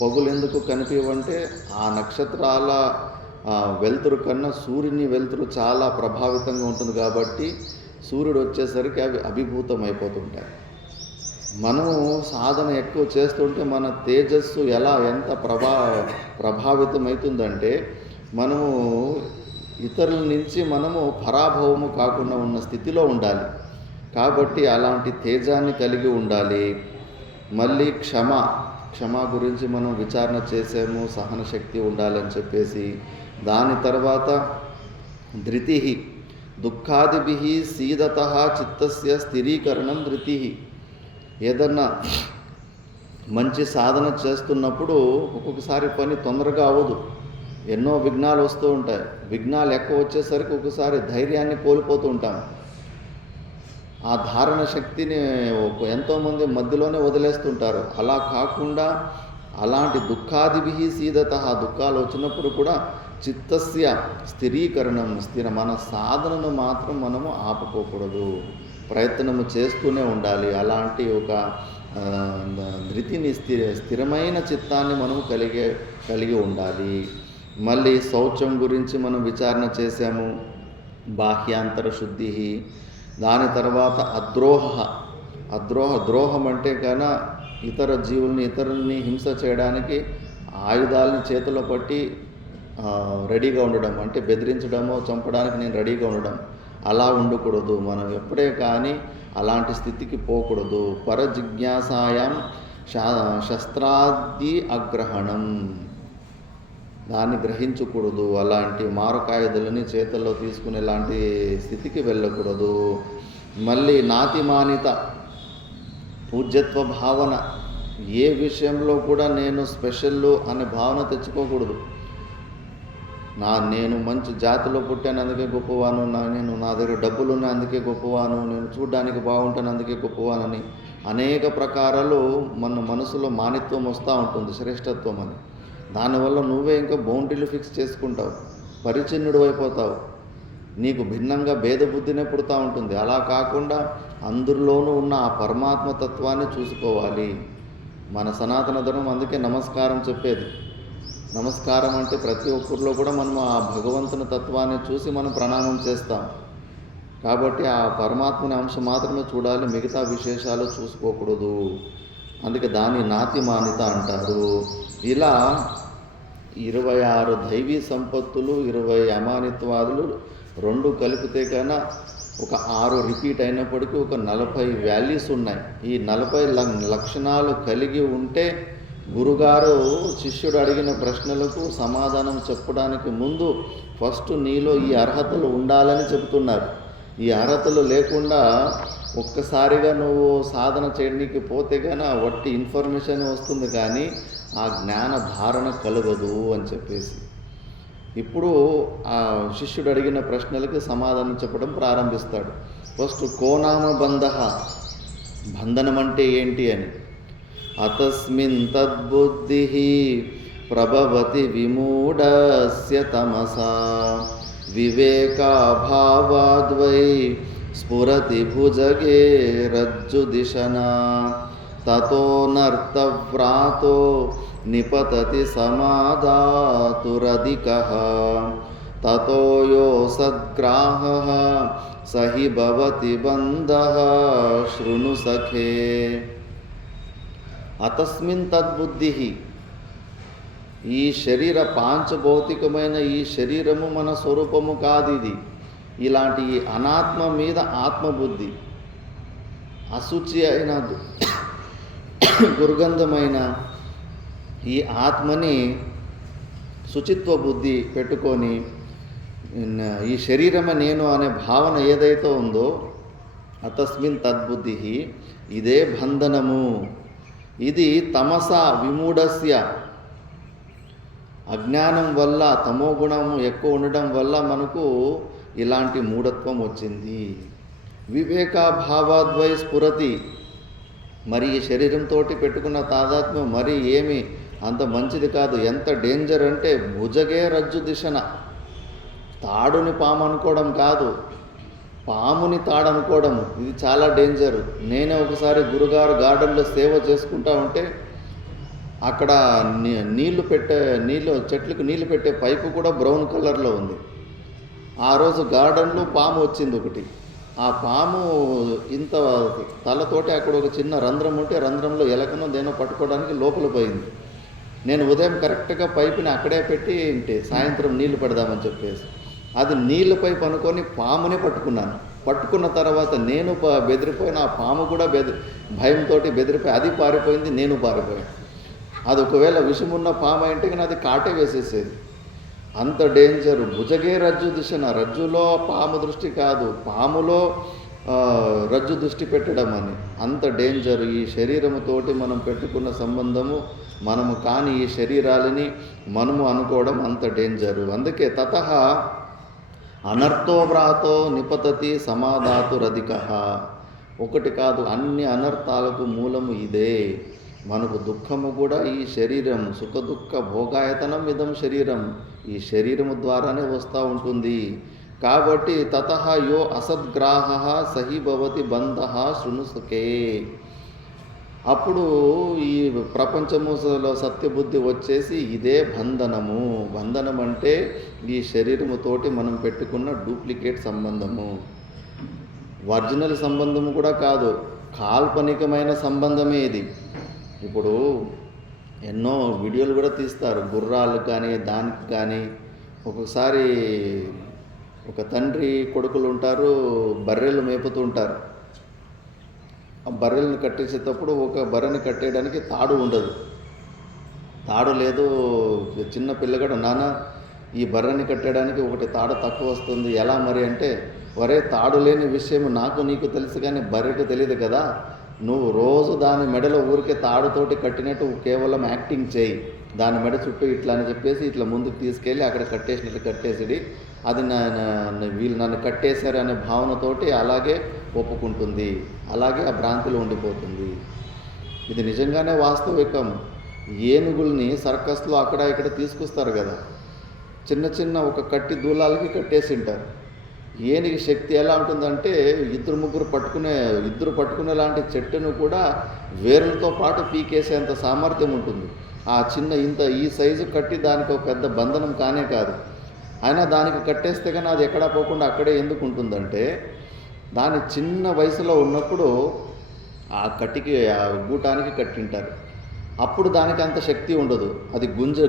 పగులు ఎందుకు కనిపించవంటే ఆ నక్షత్రాల వెలుతురు కన్నా సూర్యుని వెలుతురు చాలా ప్రభావితంగా ఉంటుంది కాబట్టి సూర్యుడు వచ్చేసరికి అవి అభిభూతం అయిపోతుంటాయి. మనము సాధన ఎక్కువ చేస్తుంటే మన తేజస్సు ఎంత ప్రభావితం అవుతుందంటే, మనము ఇతరుల నుంచి మనము పరాభవము కాకుండా ఉన్న స్థితిలో ఉండాలి. కాబట్టి అలాంటి తేజాన్ని కలిగి ఉండాలి. మళ్ళీ క్షమ గురించి మనం విచారణ చేసాము, సహన శక్తి ఉండాలని చెప్పేసి. దాని తర్వాత ధృతి, దుఃఖాదిభిః సీదతః చిత్తస్య స్థిరీకరణం ధృతి. ఏదన్నా మంచి సాధన చేస్తున్నప్పుడు ఒక్కొక్కసారి పని తొందరగా అవ్వదు, ఎన్నో విఘ్నాలు వస్తూ ఉంటాయి. విఘ్నాలు ఎక్కువ వచ్చేసరికి ఒకసారి ధైర్యాన్ని కోల్పోతూ ఉంటాం. ఆ ధారణ శక్తిని ఎంతోమంది మధ్యలోనే వదిలేస్తుంటారు. అలా కాకుండా అలాంటి దుఃఖాదిభిః సీదతః, దుఃఖాలు వచ్చినప్పుడు కూడా చిత్తస్య స్థిరీకరణం మన సాధనను మాత్రం మనము ఆపుకోకూడదు, ప్రయత్నము చేస్తూనే ఉండాలి. అలాంటి ఒక ధృతిని స్థిరమైన చిత్తాన్ని మనము కలిగి ఉండాలి. మళ్ళీ శౌచం గురించి మనం విచారణ చేశాము, బాహ్యాంతర శుద్ధి. దాని తర్వాత ద్రోహం అంటే కన్నా ఇతర జీవుల్ని ఇతరుల్ని హింస చేయడానికి ఆయుధాలని చేతిలో పట్టి రెడీగా ఉండడం, అంటే బెదిరించడమో చంపడానికి నేను రెడీగా ఉండడం, అలా ఉండకూడదు. మనం ఎప్పుడే కానీ అలాంటి స్థితికి పోకూడదు. పరజిజ్ఞాసాయాం శస్త్రాది అగ్రహణం, దాన్ని గ్రహించకూడదు. అలాంటి మారకాయుధులని చేతుల్లో తీసుకునే లాంటి స్థితికి వెళ్ళకూడదు. మళ్ళీ నాతిమానిత పూజ్యత్వ భావన, ఏ విషయంలో కూడా నేను స్పెషల్ అనే భావన తెచ్చుకోకూడదు. నేను మంచి జాతిలో పుట్టాను అందుకే గొప్పవాను, నా దగ్గర డబ్బులు ఉన్నాయి అందుకే గొప్పవాను, నేను చూడ్డానికి బాగుంటాను అందుకే గొప్పవానని అనేక ప్రకారాలు మన మనసులో మానిత్వం వస్తూ ఉంటుంది, శ్రేష్టత్వం అని. దానివల్ల నువ్వే ఇంకా బౌండరీలు ఫిక్స్ చేసుకుంటావు, పరిచ్ఛిన్నుడు అయిపోతావు, నీకు భిన్నంగా భేదబుద్ధినే పుడతా ఉంటుంది. అలా కాకుండా అందరిలోనూ ఉన్న ఆ పరమాత్మ తత్వాన్ని చూసుకోవాలి. మన సనాతన ధర్మం అందుకే నమస్కారం చెప్పేది. నమస్కారం అంటే ప్రతి ఒక్కరిలో కూడా మనం ఆ భగవంతుని తత్వాన్ని చూసి మనం ప్రణామం చేస్తాం. కాబట్టి ఆ పరమాత్మని అంశం మాత్రమే చూడాలి, మిగతా విశేషాలు చూసుకోకూడదు. అందుకే దాన్ని నాతిమానిత అంటారు. ఇలా 26 దైవీ సంపత్తులు, 20 అమానిత్వాదులు 2 కలిపితే కన్నా ఒక 6 రిపీట్ అయినప్పటికీ ఒక 40 వాల్యూస్ ఉన్నాయి. ఈ 40 లక్షణాలు కలిగి ఉంటే గురుగారు శిష్యుడు అడిగిన ప్రశ్నలకు సమాధానం చెప్పడానికి ముందు ఫస్ట్ నీలో ఈ అర్హతలు ఉండాలని చెబుతున్నారు. ఈ అర్హతలు లేకుండా ఒక్కసారిగా నువ్వు సాధన చేయడానికి పోతే కానీ వట్టి ఇన్ఫర్మేషన్ వస్తుంది, కానీ ఆ జ్ఞాన ధారణ కలగదు అని చెప్పేసి ఇప్పుడు ఆ శిష్యుడు అడిగిన ప్రశ్నలకి సమాధానం చెప్పడం ప్రారంభిస్తాడు. ఫస్ట్ కోనామ బంధః, బంధనం అంటే ఏంటి అని. అతస్మిన్ తద్బుద్ధిః ప్రభవతి విమూఢస్య తమసా వివేకాభావాద్వై స్ఫురతి భుజగే రజ్జుదిశనా తతో నర్తవ్రాతో నిపతతి సమాదాతురధికః తతో యో సద్గ్రాహః సహి భవతి బంధః శృణు సఖే. అతస్మిన్ తద్బుద్ధి, ఈ శరీర పాంచభౌతికమైన ఈ శరీరము మన స్వరూపము కాదు. ఇది ఇలాంటి అనాత్మ మీద ఆత్మబుద్ధి, అశుచి అయిన దుర్గంధమైన ఈ ఆత్మని శుచిత్వ బుద్ధి పెట్టుకొని ఈ శరీరమే నేను అనే భావన ఏదైతే ఉందో, అతస్మిన్ తద్బుద్ధి, ఇదే బంధనము. ఇది తమస విమూఢస్య, అజ్ఞానం వల్ల తమోగుణము ఎక్కువ ఉండడం వల్ల మనకు ఇలాంటి మూఢత్వం వచ్చింది. వివేకాభావాద్వై స్ఫురతి. మరి ఈ శరీరంతో పెట్టుకున్న తాదాత్మ్యం మరి ఏమి అంత మంచిది కాదు. ఎంత డేంజర్ అంటే భుజగే రజ్జు దిశన. తాడుని పాము అనుకోవడం కాదు, పాముని తాడు అనుకోవడం, ఇది చాలా డేంజరు. నేనే ఒకసారి గురుగారు గార్డెన్లో సేవ చేసుకుంటా ఉంటే అక్కడ నీళ్ళు చెట్లకు నీళ్లు పెట్టే పైపు కూడా బ్రౌన్ కలర్లో ఉంది. ఆ రోజు గార్డెన్లో పాము వచ్చింది ఒకటి. ఆ పాము ఇంత తలతోటి అక్కడ ఒక చిన్న రంధ్రం ఉంటే రంధ్రంలో ఎలకనో దేనో పట్టుకోవడానికి లోపల పోయింది. నేను ఉదయం కరెక్ట్గా పైపుని అక్కడే పెట్టి సాయంత్రం నీళ్లు పెడదామని చెప్పేసి అది నీళ్ళపై పనుకొని పాముని పట్టుకున్నాను. పట్టుకున్న తర్వాత నేను బెదిరిపోయిన, ఆ పాము కూడా భయంతో బెదిరిపోయి అది పారిపోయింది, నేను పారిపోయాను. అది ఒకవేళ విషమున్న పాము అంటే కానీ అది కాటే వేసేసేది. అంత డేంజరు. భుజగే రజ్జు దిశన. రజ్జులో పాము దృష్టి కాదు, పాములో రజ్జు దృష్టి పెట్టడం అని. అంత డేంజరు. ఈ శరీరముతోటి మనం పెట్టుకున్న సంబంధము, మనము కాని ఈ శరీరాలని మనము అనుకోవడం అంత డేంజరు. అందుకే తతః అనర్థో వ్రాతో నిపతతి సమాధాతురధిక. ఒకటి కాదు, అన్ని అనర్థాలకు మూలము ఇదే. మనకు దుఃఖము కూడా ఈ శరీరం. సుఖ దుఃఖ భోగాయతనం ఇదం శరీరం. ఈ శరీరము ద్వారానే వస్తూ ఉంటుంది. కాబట్టి తతః యో అసద్గ్రాహ సహి భవతి బంధః శృణుసుకే. అప్పుడు ఈ ప్రపంచములో సత్యబుద్ధి వచ్చేసి ఇదే బంధనము. బంధనం అంటే ఈ శరీరముతోటి మనం పెట్టుకున్న డూప్లికేట్ సంబంధము. ఒరిజినల్ సంబంధము కూడా కాదు, కాల్పనికమైన సంబంధమే ఇది. ఇప్పుడు ఎన్నో వీడియోలు కూడా తీస్తారు, గుర్రాలు కానీ దానికి కానీ. ఒక్కొక్కసారి ఒక తండ్రి కొడుకులు ఉంటారు, బర్రెలు మేపుతూ ఉంటారు. ఆ బర్రెలను కట్టేసేటప్పుడు ఒక బర్రెని కట్టేయడానికి తాడు ఉండదు, తాడు లేదు. చిన్న పిల్లగాడు, నాన్న ఈ బర్రెని కట్టడానికి ఒకటి తాడు తక్కువ వస్తుంది, ఎలా మరి అంటే, ఒరే తాడు లేని విషయం నాకు నీకు తెలుసు కానీ బర్రెకు తెలియదు కదా, నువ్వు రోజు దాని మెడలో ఊరికే తాడుతోటి కట్టినట్టు కేవలం యాక్టింగ్ చేయి, దాని మెడ చుట్టూ ఇట్లా అని చెప్పేసి ఇట్లా ముందుకు తీసుకెళ్ళి అక్కడ కట్టేసినట్టు కట్టేసిడి, అది వీళ్ళు నన్ను కట్టేశారు అనే భావనతోటి అలాగే ఒప్పుకుంటుంది, అలాగే ఆ భ్రాంతిలో ఉండిపోతుంది. ఇది నిజంగానే వాస్తవికం. ఏనుగుల్ని సర్కస్లో అక్కడ ఇక్కడ తీసుకొస్తారు కదా, చిన్న చిన్న ఒక కట్టి దూలాలకి కట్టేసి ఉంటారు. ఏనుగు శక్తి ఎలా ఉంటుందంటే ఇద్దరు పట్టుకునే లాంటి చెట్టును కూడా వేరులతో పాటు పీకేసేంత సామర్థ్యం ఉంటుంది. ఆ చిన్న ఈ సైజు కట్టి దానికి ఒక పెద్ద బంధనం కానే కాదు. అయినా దానికి కట్టేస్తే కానీ అది ఎక్కడా పోకుండా అక్కడే ఎందుకు ఉంటుందంటే, దాని చిన్న వయసులో ఉన్నప్పుడు ఆ కట్టికి ఆ గూటానికి కట్టింటారు. అప్పుడు దానికి అంత శక్తి ఉండదు, అది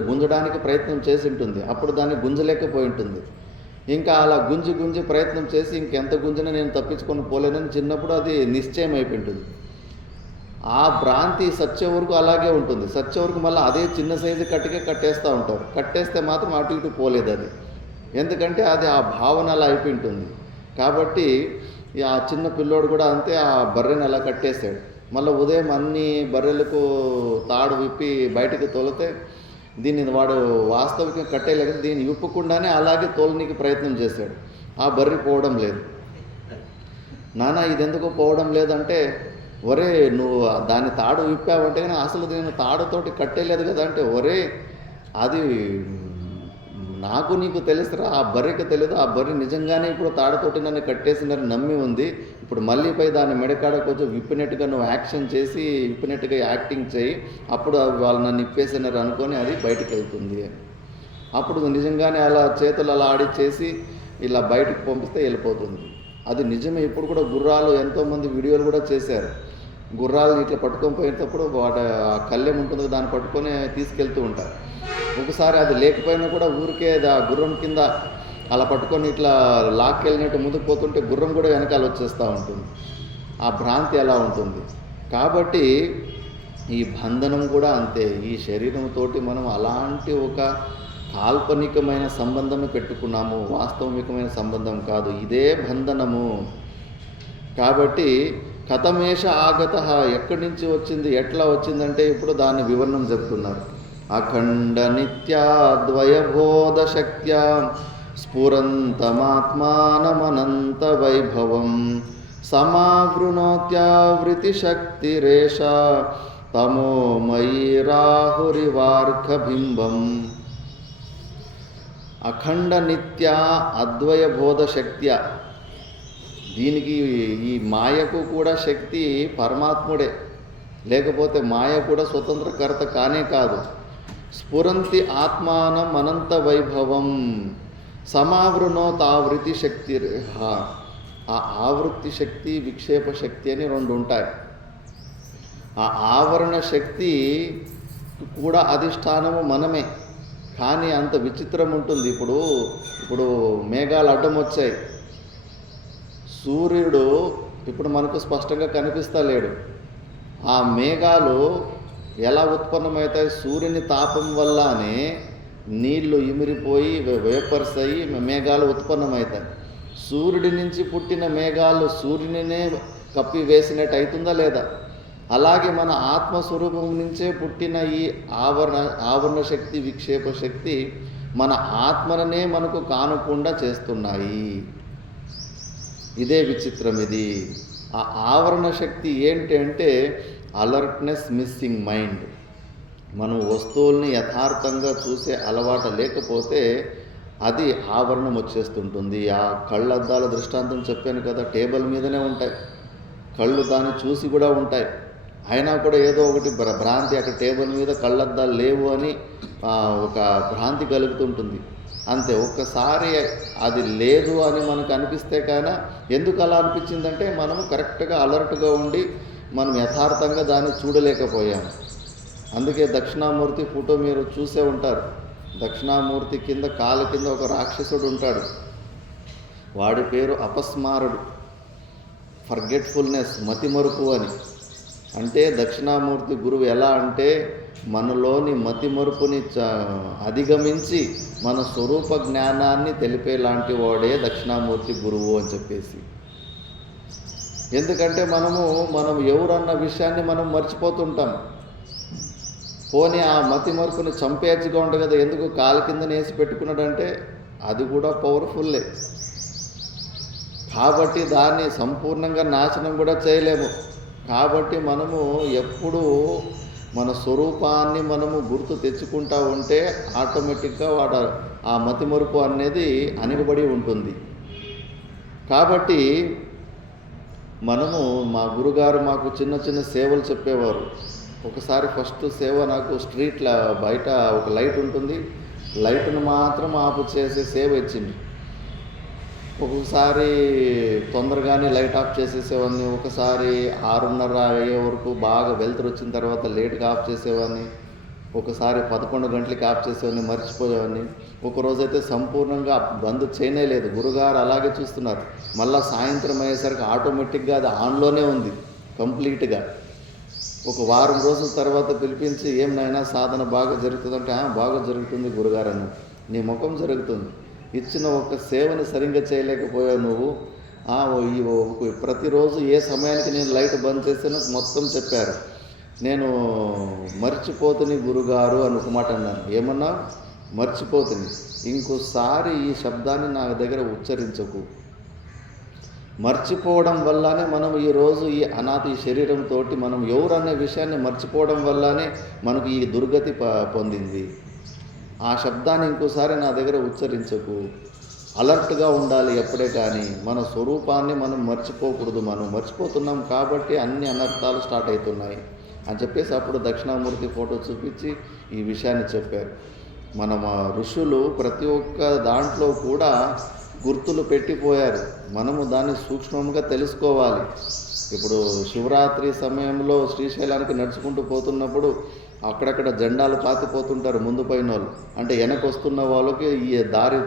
గుంజడానికి ప్రయత్నం చేసి ఉంటుంది, అప్పుడు దాన్ని గుంజలేకపోయి ఉంటుంది. ఇంకా అలా గుంజి ప్రయత్నం చేసి ఇంకెంత గుంజినా నేను తప్పించుకొని పోలేనని చిన్నప్పుడు అది నిశ్చయం అయిపోయింటుంది. ఆ భ్రాంతి సత్య వరకు అలాగే ఉంటుంది. సత్య వరకు మళ్ళీ అదే చిన్న సైజు కట్టికే కట్టేస్తూ ఉంటారు. కట్టేస్తే మాత్రం అటు ఇటు పోలేదు అది, ఎందుకంటే అది ఆ భావన అలా అయిపోయింటుంది. కాబట్టి ఆ చిన్న పిల్లోడు కూడా అంతే, ఆ బర్రెని అలా కట్టేశాడు. మళ్ళీ ఉదయం అన్ని బర్రెలకు తాడు విప్పి బయటికి తోలితే దీన్ని వాడు వాస్తవికంగా కట్టేయలేక దీన్ని విప్పకుండానే అలాగే తోలనీకి ప్రయత్నం చేశాడు. ఆ బర్రె పోవడం లేదు. నాన్న ఇది ఎందుకు పోవడం లేదంటే, ఒరే నువ్వు దాన్ని తాడు విప్పావంటే కానీ అసలు నేను తాడుతోటి కట్టేయలేదు కదా అంటే, ఒరే అది నాకు నీకు తెలుసురా, ఆ బర్రెకి తెలియదు, ఆ బర్రె నిజంగానే ఇప్పుడు తాడుతోటి నన్ను కట్టేసినని నమ్మి ఉంది, ఇప్పుడు మళ్ళీ పై దాని మెడకాడ కొంచెం విప్పినట్టుగా నువ్వు యాక్షన్ చేసి విప్పినట్టుగా యాక్టింగ్ చేయి, అప్పుడు వాళ్ళు నన్ను ఇప్పేసినారు అనుకొని అది బయటికి వెళ్తుంది అని. అప్పుడు నిజంగానే అలా చేతులు అలా ఆడి చేసి ఇలా బయటకు పంపిస్తే వెళ్ళిపోతుంది. అది నిజమే. ఇప్పుడు కూడా గుర్రాలు ఎంతోమంది వీడియోలు కూడా చేశారు. గుర్రాలు ఇట్లా పట్టుకొని పోయేటప్పుడు వాటి ఆ కళ్ళెం ఉంటుంది, దాన్ని పట్టుకొని తీసుకెళ్తూ ఉంటారు. ఒకసారి అది లేకపోయినా కూడా ఊరికే ఆ గుర్రం కింద అలా పట్టుకొని ఇట్లా లాక్కెళ్ళినట్టు ముందుకు పోతుంటే గుర్రం కూడా వెనకాల వచ్చేస్తూ ఉంటుంది. ఆ భ్రాంతి అలా ఉంటుంది. కాబట్టి ఈ బంధనం కూడా అంతే. ఈ శరీరంతో మనం అలాంటి ఒక కాల్పనికమైన సంబంధమే పెట్టుకున్నాము, వాస్తవికమైన సంబంధం కాదు. ఇదే బంధనము. కాబట్టి కథమేష ఆగత, ఎక్కడి నుంచి వచ్చింది, ఎట్లా వచ్చిందంటే ఇప్పుడు దాని వివరణం చెప్తున్నారు. అఖండ నిత్యాద్వయబోధ శక్త్యా స్ఫురంతమాత్మానమనంత వైభవం సమావృణోత్యావృతిశక్తిరేష తమోమయీ రాహురివార్కబింబం. అఖండ నిత్య అద్వయ బోధ శక్త్య. దీనికి ఈ మాయకు కూడా శక్తి పరమాత్ముడే, లేకపోతే మాయ కూడా స్వతంత్రకర్త కానే కాదు. స్ఫురంతి ఆత్మానం అనంత వైభవం. సమావృణోతావృతి శక్తి. ఆ ఆవృత్తి శక్తి, విక్షేప శక్తి అని రెండు ఉంటాయి. ఆ ఆవరణ శక్తి కూడా అధిష్టానము మనమే. కానీ అంత విచిత్రం ఉంటుంది. ఇప్పుడు మేఘాలు అడ్డం వచ్చాయి. సూర్యుడు ఇప్పుడు మనకు స్పష్టంగా కనిపిస్తలేడు. ఆ మేఘాలు ఎలా ఉత్పన్నమవుతాయి? సూర్యుని తాపం వల్లనే నీళ్లు ఇమిరిపోయి వేపర్స్ అయ్యి మేఘాలు ఉత్పన్నమవుతాయి. సూర్యుడి నుంచి పుట్టిన మేఘాలు సూర్యునినే కప్పి వేసినట్టు అవుతుందా లేదా? అలాగే మన ఆత్మస్వరూపం నుంచే పుట్టిన ఈ ఆవరణ శక్తి, విక్షేప శక్తి మన ఆత్మననే మనకు కానకుండా చేస్తున్నాయి. ఇదే విచిత్రం. ఇది ఆ ఆవరణ శక్తి ఏంటి అంటే అలర్ట్నెస్, మిస్సింగ్ మైండ్. మనం వస్తువుల్ని యథార్థంగా చూసే అలవాటు లేకపోతే అది ఆవరణం వచ్చేస్తుంటుంది. ఆ కళ్ళద్దాల దృష్టాంతం చెప్పాను కదా, టేబుల్ మీదనే ఉంటాయి. కళ్ళు దాన్ని చూసి కూడా ఉంటాయి, అయినా కూడా ఏదో ఒకటి భ్రాంతి, అక్కడ టేబుల్ మీద కళ్ళద్దాలు లేవు అని ఒక భ్రాంతి కలుగుతుంటుంది. అంతే. ఒక్కసారి అది లేదు అని మనకు అనిపిస్తే కానీ ఎందుకు అలా అనిపించిందంటే మనము కరెక్ట్గా అలర్ట్గా ఉండి మనం యథార్థంగా దాన్ని చూడలేకపోయాము. అందుకే దక్షిణామూర్తి ఫోటో మీరు చూసే ఉంటారు. దక్షిణామూర్తి కింద కాలు కింద ఒక రాక్షసుడు ఉంటాడు. వాడి పేరు అపస్మారుడు, ఫర్గెట్ఫుల్నెస్, మతిమరుపు అని. అంటే దక్షిణామూర్తి గురువు ఎలా అంటే మనలోని మతిమరుపుని అధిగమించి మన స్వరూప జ్ఞానాన్ని తెలిపేలాంటి వాడే దక్షిణామూర్తి గురువు అని చెప్పేసి. ఎందుకంటే మనం ఎవరన్న విషయాన్ని మనం మర్చిపోతుంటాం. పోనీ ఆ మతిమరుపుని చంపేయచ్చుగా ఉంటుంది కదా, ఎందుకు కాలు కింద వేసి పెట్టుకున్నాడంటే అది కూడా పవర్ఫుల్లే. కాబట్టి దాన్ని సంపూర్ణంగా నాశనం కూడా చేయలేము. కాబట్టి మనము ఎప్పుడూ మన స్వరూపాన్ని మనము గుర్తు తెచ్చుకుంటూ ఉంటే ఆటోమేటిక్గా ఆ మతిమరుపు అనేది అణిగబడి ఉంటుంది. కాబట్టి మా గురుగారు మాకు చిన్న చిన్న సేవలు చెప్పేవారు. ఒకసారి ఫస్ట్ సేవ నాకు స్ట్రీట్లో బయట ఒక లైట్ ఉంటుంది, లైట్ను మాత్రం ఆఫ్ చేసే సేవ ఇచ్చింది. ఒక్కొక్కసారి తొందరగానే లైట్ ఆఫ్ చేసేసేవాడిని, ఒకసారి 6:30 అయ్యే వరకు బాగా వెలుతురు వచ్చిన తర్వాత లేట్గా ఆఫ్ చేసేవాడిని, ఒకసారి 11 గంటలకి ఆఫ్ చేసేవాడిని, మర్చిపోయేవాడిని. ఒకరోజైతే సంపూర్ణంగా బంద్ చేయలేదు. గురుగారు అలాగే చూస్తున్నారు. మళ్ళీ సాయంత్రం అయ్యేసరికి ఆటోమేటిక్గా అది ఆన్లోనే ఉంది కంప్లీట్గా. ఒక వారం రోజుల తర్వాత పిలిపించి, ఏం నాయనా సాధన బాగా జరుగుతుందంటే, బాగా జరుగుతుంది గురుగారు అని. నీ ముఖం జరుగుతుంది, ఇచ్చిన ఒక సేవని సరిగ్గా చేయలేకపోయావు నువ్వు. ప్రతిరోజు ఏ సమయానికి నేను లైట్ బంద్ చేసానో మొత్తం చెప్పారు. నేను మర్చిపోతుని గురుగారు అని ఒక మాట అన్నాను. ఏమన్నా? మర్చిపోతుని, ఇంకోసారి ఈ శబ్దాన్ని నా దగ్గర ఉచ్చరించకు. మర్చిపోవడం వల్లనే మనం ఈరోజు ఈ అనాథి శరీరంతో మనం ఎవరనే విషయాన్ని మర్చిపోవడం వల్లనే మనకు ఈ దుర్గతి పొందింది. ఆ శబ్దాన్ని ఇంకోసారి నా దగ్గర ఉచ్చరించకు. అలర్ట్గా ఉండాలి ఎప్పుడే కానీ. మన స్వరూపాన్ని మనం మర్చిపోకూడదు. మనం మర్చిపోతున్నాం కాబట్టి అన్ని అనర్థాలు స్టార్ట్ అవుతున్నాయి అని చెప్పేసి అప్పుడు దక్షిణామూర్తి ఫోటో చూపించి ఈ విషయాన్ని చెప్పారు. మన ఋషులు ప్రతి ఒక్క దాంట్లో కూడా గుర్తులు పెట్టిపోయారు. మనము దాన్ని సూక్ష్మంగా తెలుసుకోవాలి. ఇప్పుడు శివరాత్రి సమయంలో శ్రీశైలానికి నడుచుకుంటూ పోతున్నప్పుడు అక్కడక్కడ జెండాలు పాతిపోతుంటారు ముందు పైన వాళ్ళు. అంటే వెనక వస్తున్న వాళ్ళకి ఈ దారి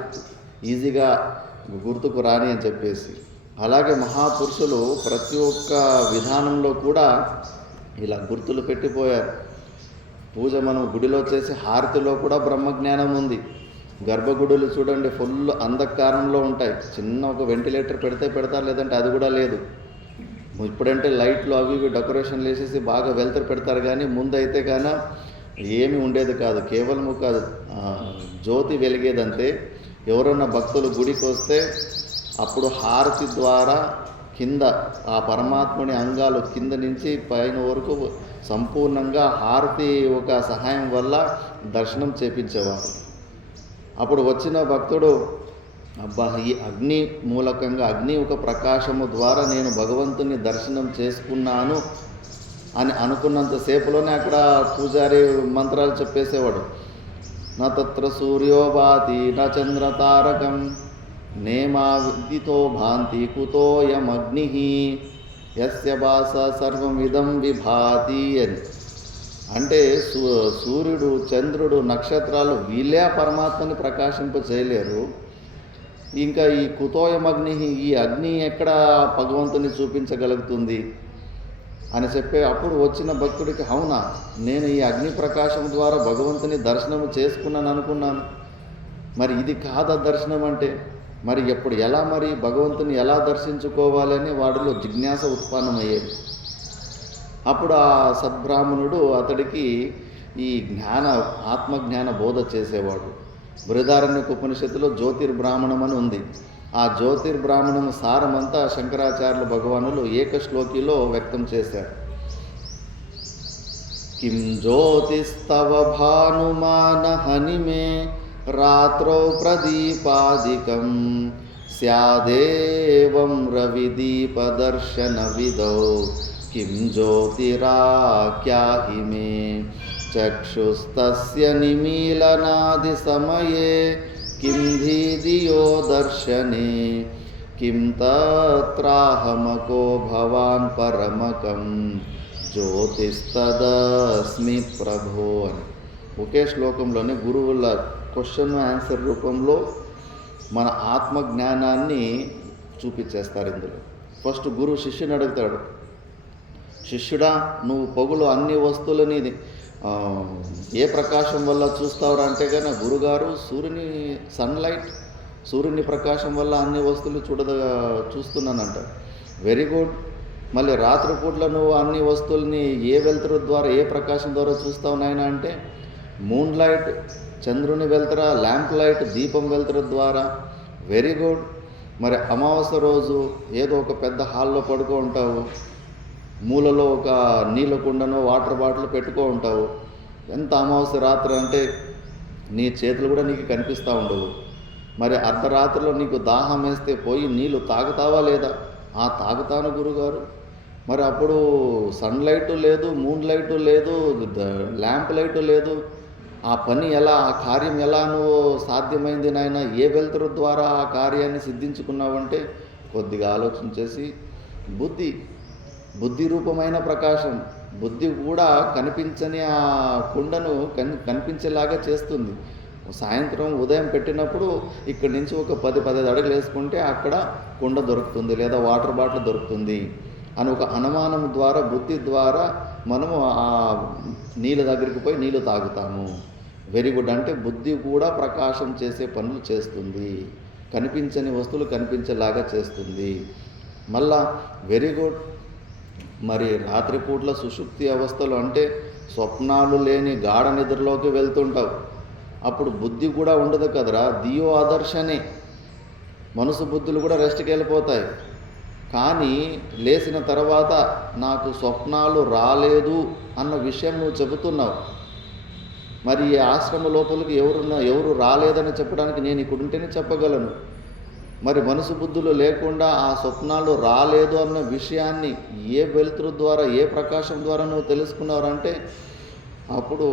ఈజీగా గుర్తుకు రాని అని చెప్పేసి. అలాగే మహాపురుషులు ప్రతి ఒక్క విధానంలో కూడా ఇలా గుర్తులు పెట్టిపోయారు. పూజ మనం గుడిలో చేసే హారతిలో కూడా బ్రహ్మజ్ఞానం ఉంది. గర్భగుడులు చూడండి, ఫుల్ అంధకారంలో ఉంటాయి. చిన్న ఒక వెంటిలేటర్ పెడతారు, లేదంటే అది కూడా లేదు. ఇప్పుడంటే లైట్లు అవి ఇవి డెకరేషన్లు వేసేసి బాగా వెలుతురు పెడతారు. కానీ ముందైతే కానీ ఏమీ ఉండేది కాదు. కేవలం ఒక జ్యోతి వెలిగేదంతే. ఎవరన్నా భక్తులు గుడికి వస్తే అప్పుడు హారతి ద్వారా కింద ఆ పరమాత్ముని అంగాలు కింద నుంచి పైన వరకు సంపూర్ణంగా హారతి ఒక సహాయం వల్ల దర్శనం చేపించేవారు. అప్పుడు వచ్చిన భక్తుడు, అబ్బా, ఈ అగ్ని మూలకంగా అగ్ని ఒక ప్రకాశము ద్వారా నేను భగవంతుని దర్శనం చేసుకున్నాను అని అనుకున్నంతసేపులోనే అక్కడ పూజారి మంత్రాలు చెప్పేసేవాడు. నా తత్ర సూర్యో భాతి నా చంద్ర తారకం నేమా విదితో భాంతి కుతోయమగ్ని యస్య భాస సర్వమిదం విభాతి అని. అంటే సూర్యుడు, చంద్రుడు, నక్షత్రాలు వీళ్ళే ఆ పరమాత్మని ప్రకాశింప చేయలేరు. ఇంకా ఈ కుతోయమగ్ని, ఈ అగ్ని ఎక్కడ భగవంతుని చూపించగలుగుతుంది అని చెప్పే అప్పుడు వచ్చిన భక్తుడికి, అవునా, నేను ఈ అగ్ని ప్రకాశం ద్వారా భగవంతుని దర్శనం చేసుకున్నాను అనుకున్నాను, మరి ఇది కాదా దర్శనం అంటే, మరి ఎప్పుడు ఎలా, మరి భగవంతుని ఎలా దర్శించుకోవాలని వాడిలో జిజ్ఞాస ఉత్పన్నమయ్యేది. అప్పుడు ఆ సద్బ్రాహ్మణుడు అతడికి ఈ ఆత్మజ్ఞాన బోధ చేసేవాడు. బృహదారణ్యక ఉపనిషత్తులో జ్యోతిర్బ్రాహ్మణం అని ఉంది. ఆ జ్యోతిర్బ్రాహ్మణం సారమంతా శంకరాచార్యుల భగవానులు ఏకశ్లోకిలో వ్యక్తం చేశారు. కిం జ్యోతిస్తవ భానుమాన హనిమే రాత్రౌ ప్రదీపాదికం స్యాదేవం రవిదీపదర్శన విదౌ కిం జ్యోతిరాఖ్యాహి మే చక్షుస్తస్య నిమీలనాది సమయే కిం ధియో దర్శనే కిం తత్రాహమకో భవాన్ పరమకం జ్యోతిస్తదస్మి ప్రభో అని. ఒకే శ్లోకంలోనే గురువుల క్వశ్చన్ ఆన్సర్ రూపంలో మన ఆత్మజ్ఞానాన్ని చూపించేస్తారు. ఇందులో ఫస్ట్ గురువు శిష్యుని అడుగుతాడు, శిష్యుడా, నువ్వు పొగులు అన్ని వస్తువులని ఏ ప్రకాశం వల్ల చూస్తావు అంటే కన్నా గురుగారు సూర్యుని ప్రకాశం వల్ల అన్ని వస్తువులు చూస్తున్నానంట. Very good. మళ్ళీ రాత్రిపూట్ల నువ్వు అన్ని వస్తువుల్ని ఏ వెలుతురు ద్వారా, ఏ ప్రకాశం ద్వారా చూస్తావు నాయన అంటే, మూన్ లైట్, చంద్రుని వెలుతురా, ల్యాంప్ లైట్, దీపం వెలుతురు ద్వారా. Very good. మరి అమావాస్య రోజు ఏదో ఒక పెద్ద హాల్లో పడుకో ఉంటావు, మూలలో ఒక నీళ్ళ కుండనో వాటర్ బాటిల్ పెట్టుకో ఉంటావు. ఎంత అమావాస్య రాత్రి అంటే నీ చేతులు కూడా నీకు కనిపిస్తూ ఉండవు. మరి అర్ధరాత్రిలో నీకు దాహం వేస్తే పోయి నీళ్ళు తాగుతావా లేదా? తాగుతాను గురుగారు. మరి అప్పుడు సన్లైటు లేదు, మూన్ లైటు లేదు, ల్యాంప్ లైటు లేదు. ఆ పని ఎలా, ఆ కార్యం ఎలా నువ్వు సాధ్యమైంది నాయన? ఏ వెలుతురు ద్వారా ఆ కార్యాన్ని సిద్ధించుకున్నావంటే కొద్దిగా ఆలోచన చేసి, బుద్ధి రూపమైన ప్రకాశం, బుద్ధి కూడా కనిపించని ఆ కుండను కనిపించేలాగా చేస్తుంది. సాయంత్రం ఉదయం పెట్టినప్పుడు ఇక్కడి నుంచి ఒక 10-15 అడుగులు వేసుకుంటే అక్కడ కుండ దొరుకుతుంది, లేదా వాటర్ బాటిల్ దొరుకుతుంది అని ఒక అనుమానం ద్వారా, బుద్ధి ద్వారా మనము ఆ నీళ్ళ దగ్గరికి పోయి నీళ్ళు తాగుతాము. Very good. అంటే బుద్ధి కూడా ప్రకాశం చేసే పనులు చేస్తుంది, కనిపించని వస్తువులు కనిపించేలాగా చేస్తుంది. మళ్ళా వెరీ గుడ్. మరి రాత్రిపూట్ల సుషుప్తి అవస్థలు అంటే స్వప్నాలు లేని గాఢ నిద్రలోకి వెళ్తుంటావు. అప్పుడు బుద్ధి కూడా ఉండదు కదరా, దియో ఆదర్శనే, మనసు బుద్ధులు కూడా రెస్ట్కి వెళ్ళిపోతాయి. కానీ లేచిన తర్వాత నాకు స్వప్నాలు రాలేదు అన్న విషయం నువ్వు చెబుతున్నావు. మరి ఈ ఆశ్రమ లోపలికి ఎవరు రాలేదని చెప్పడానికి నేను ఇక్కడుంటేనే చెప్పగలను. మరి మనసు బుద్ధులు లేకుండా ఆ స్వప్నాలు రాలేదు అన్న విషయాన్ని ఏ వెలుతురు ద్వారా, ఏ ప్రకాశం ద్వారా నువ్వు తెలుసుకున్నావంటే అప్పుడు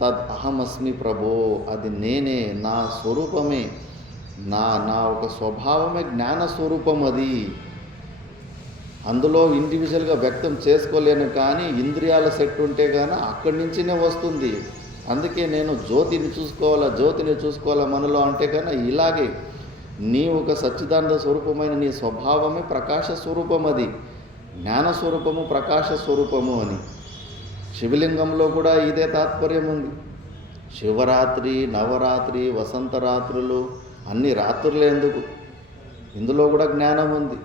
తద్ అహమస్మి ప్రభో, అది నేనే, నా స్వరూపమే, నా ఒక స్వభావమే జ్ఞాన స్వరూపం. అది అందులో ఇండివిజువల్గా వ్యక్తం చేసుకోలేను, కానీ ఇంద్రియాల సెట్ ఉంటే కానీ అక్కడి నుంచినే వస్తుంది. అందుకే నేను జ్యోతిని చూసుకోవాలా మనలో అంటే కానీ ఇలాగే నీ ఒక సచ్చిదానంద స్వరూపమైన నీ స్వభావమే ప్రకాశ స్వరూపం, అది జ్ఞాన స్వరూపము, ప్రకాశ స్వరూపము అని. శివలింగంలో కూడా ఇదే తాత్పర్యం ఉంది. శివరాత్రి, నవరాత్రి, వసంత రాత్రులు, అన్ని రాత్రులే ఎందుకు, ఇందులో కూడా జ్ఞానం ఉంది.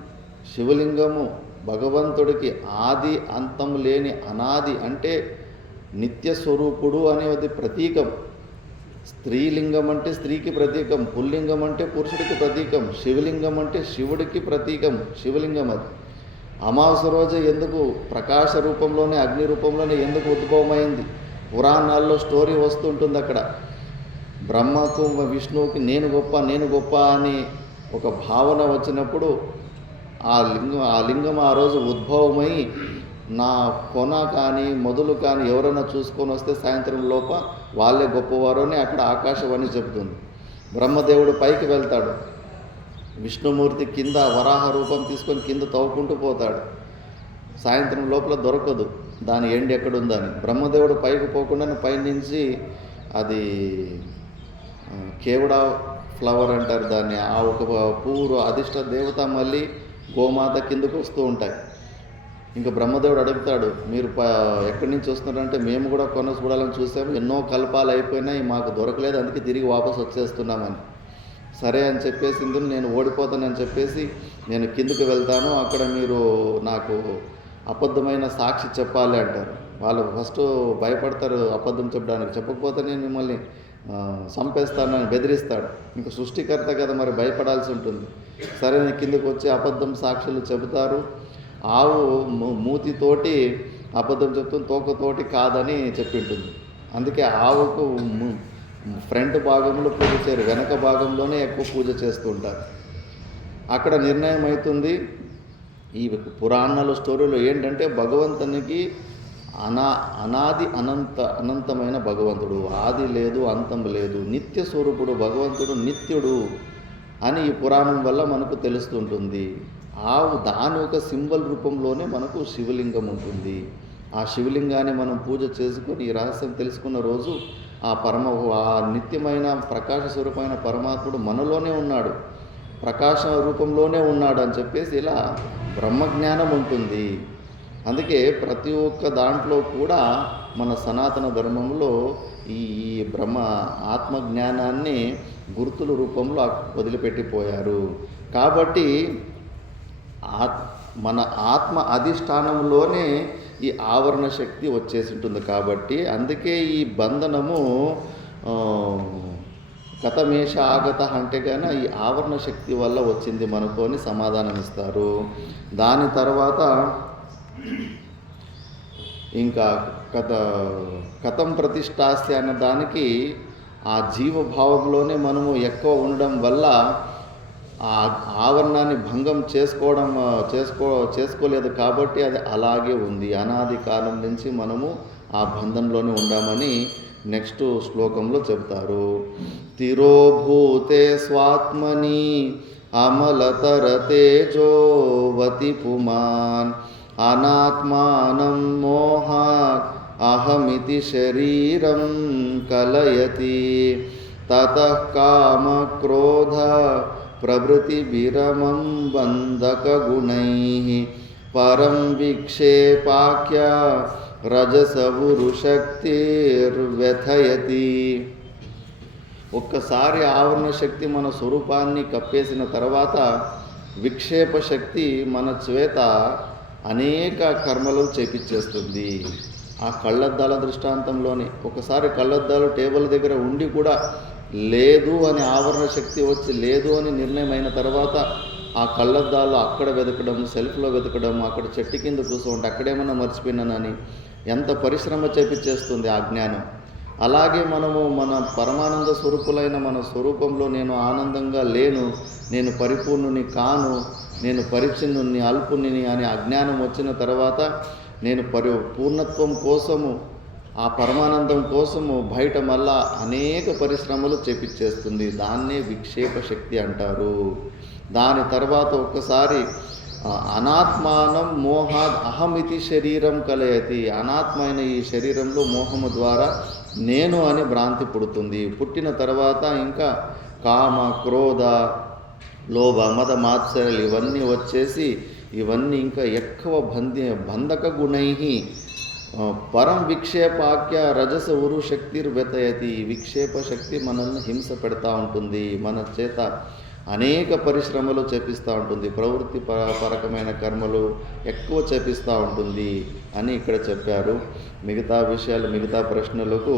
శివలింగము భగవంతుడికి ఆది అంతం లేని అనాది, అంటే నిత్య స్వరూపుడు అనేది ప్రతీకం. స్త్రీలింగం అంటే స్త్రీకి ప్రతీకం, పుల్లింగం అంటే పురుషుడికి ప్రతీకం, శివలింగం అంటే శివుడికి ప్రతీకం, శివలింగం అది. అమావాస్య రోజు ఎందుకు ప్రకాశ రూపంలోనే, అగ్ని రూపంలోనే ఎందుకు ఉద్భవమైంది? పురాణాల్లో స్టోరీ వస్తుంటుంది అక్కడ. బ్రహ్మకు విష్ణువుకి నేను గొప్ప అని ఒక భావన వచ్చినప్పుడు ఆ లింగం ఆ రోజు ఉద్భవమై నా కొన కానీ మొదలు కానీ ఎవరైనా చూసుకొని వస్తే సాయంత్రం లోప వాళ్ళే గొప్పవారు అని అక్కడ ఆకాశవాణి చెబుతుంది. బ్రహ్మదేవుడు పైకి వెళ్తాడు, విష్ణుమూర్తి కింద వరాహ రూపం తీసుకొని కింద తవ్వుకుంటూ పోతాడు. సాయంత్రం లోపల దొరకదు దాని ఎండ్ ఎక్కడుందని. బ్రహ్మదేవుడు పైకి పోకుండా పైనుంచి అది కేవడా ఫ్లవర్ అంటారు దాన్ని, ఆ ఒక పువ్వు అధిష్ట దేవత మళ్ళీ గోమాత కిందకు వస్తూ ఉంటాయి. ఇంకా బ్రహ్మదేవుడు అడుగుతాడు, మీరు ఎక్కడి నుంచి వస్తున్నారంటే మేము కూడా కొన చూడాలని చూసాము, ఎన్నో కల్పాలు అయిపోయినాయి, మాకు దొరకలేదు, అందుకే తిరిగి వాపసు వచ్చేస్తున్నామని. సరే అని చెప్పేసి ఇందులో నేను ఓడిపోతానని చెప్పేసి నేను కిందకి వెళ్తాను, అక్కడ మీరు నాకు అబద్ధమైన సాక్షి చెప్పాలి అంటారు. వాళ్ళు ఫస్ట్ భయపడతారు అబద్ధం చెప్పడానికి, చెప్పకపోతే నేను మిమ్మల్ని చంపేస్తానని బెదిరిస్తాడు. ఇంకా సృష్టికర్త కదా, మరి భయపడాల్సి ఉంటుంది. సరే నేను కిందకు వచ్చి అబద్ధం సాక్షులు చెబుతారు. ఆవు మూతితోటి అబద్ధం చెప్తుంది, తోకతోటి కాదని చెప్పింటుంది. అందుకే ఆవుకు ఫ్రంట్ భాగంలో పూజ చేయరు, వెనక భాగంలోనే ఎక్కువ పూజ చేస్తూ ఉంటారు. అక్కడ నిర్ణయం అవుతుంది. ఈ పురాణాల స్టోరీలో ఏంటంటే భగవంతునికి అనాది అనంతమైన భగవంతుడు, ఆది లేదు అంతం లేదు, నిత్య స్వరూపుడు భగవంతుడు, నిత్యుడు అని ఈ పురాణం వల్ల మనకు తెలుస్తుంటుంది. దాని ఒక సింబల్ రూపంలోనే మనకు శివలింగం ఉంటుంది. ఆ శివలింగాన్ని మనం పూజ చేసుకొని ఈ రహస్యం తెలుసుకున్న రోజు ఆ నిత్యమైన ప్రకాశ స్వరూపమైన పరమాత్ముడు మనలోనే ఉన్నాడు, ప్రకాశ రూపంలోనే ఉన్నాడు అని చెప్పేసి ఇలా బ్రహ్మజ్ఞానం ఉంటుంది. అందుకే ప్రతి ఒక్క దాంట్లో కూడా మన సనాతన ధర్మంలో ఈ ఆత్మజ్ఞానాన్ని గుర్తుల రూపంలో వదిలిపెట్టిపోయారు. కాబట్టి మన ఆత్మ అధిష్టానంలోనే ఈ ఆవరణ శక్తి వచ్చేసి ఉంటుంది. కాబట్టి అందుకే ఈ బంధనము కథమేష ఆగత అంటే కానీ ఈ ఆవరణ శక్తి వల్ల వచ్చింది మనకు అని సమాధానం ఇస్తారు. దాని తర్వాత ఇంకా కథం ప్రతిష్టాస్య అన్న దానికి ఆ జీవభావంలోనే మనము ఎక్కువ ఉండడం వల్ల ఆ ఆవరణాన్ని భంగం చేసుకోలేదు కాబట్టి అది అలాగే ఉంది. అనాది కాలం నుంచి మనము ఆ బంధంలోనే ఉండామని నెక్స్ట్ శ్లోకంలో చెప్తారు. తిరోభూతే స్వాత్మని అమలతరతేజోవతి పుమాన్ అనాత్మానం మోహాత్ అహమితి శరీరం కలయతి తతః కామ క్రోధ ప్రవృత్తి విరమం బంధకగుణైః పరం విక్షేపాఖ్య రజసవురుశక్తిర్వ్యథయతి. ఒక్కసారి ఆవరణ శక్తి మన స్వరూపాన్ని కప్పేసిన తర్వాత విక్షేప శక్తి మన చేత అనేక కర్మలు చేపించేస్తుంది. ఆ కళ్ళద్దాల దృష్టాంతంలోనే ఒకసారి కళ్ళద్దాలు టేబుల్ దగ్గర ఉండి కూడా లేదు అని ఆవరణ శక్తి వచ్చి లేదు అని నిర్ణయం అయిన తర్వాత ఆ కళ్ళద్దాలు అక్కడ వెతకడం, సెల్ఫ్లో వెతకడం, అక్కడ చెట్టు కింద కూర్చోండి అక్కడేమన్నా మర్చిపోయినానని ఎంత పరిశ్రమ చేపించేస్తుంది ఆ జ్ఞానం. అలాగే మనము మన పరమానంద స్వరూపులైన మన స్వరూపంలో నేను ఆనందంగా లేను, నేను పరిపూర్ణుని కాను, నేను పరిచ్ఛిన్నుని అల్పుని అని అజ్ఞానం వచ్చిన తర్వాత నేను పూర్ణత్వం కోసము ఆ పరమానందం కోసము బయట మళ్ళా అనేక పరిశ్రమలు చేపించేస్తుంది. దాన్నే విక్షేప శక్తి అంటారు. దాని తర్వాత ఒక్కసారి అనాత్మానం మోహాద్ అహమితి శరీరం కలయతి. అనాత్మైన ఈ శరీరంలో మోహము ద్వారా నేను అని భ్రాంతి పుడుతుంది. పుట్టిన తర్వాత ఇంకా కామ క్రోధ లోభ మద మాత్సర్యాలు ఇవన్నీ వచ్చేసి ఇవన్నీ ఇంకా ఎక్కువ బంధక గుణై పరం విక్షేపాఖ్య రజస ఉరు శక్తిర్వ్యతయతి. విక్షేప శక్తి మనల్ని హింస పెడతా ఉంటుంది, మన చేత అనేక పరిశ్రమలు చేపిస్తూ ఉంటుంది, ప్రవృత్తి పరకమైన కర్మలు ఎక్కువ చేపిస్తూ ఉంటుంది అని ఇక్కడ చెప్పారు. మిగతా విషయాలు మిగతా ప్రశ్నలకు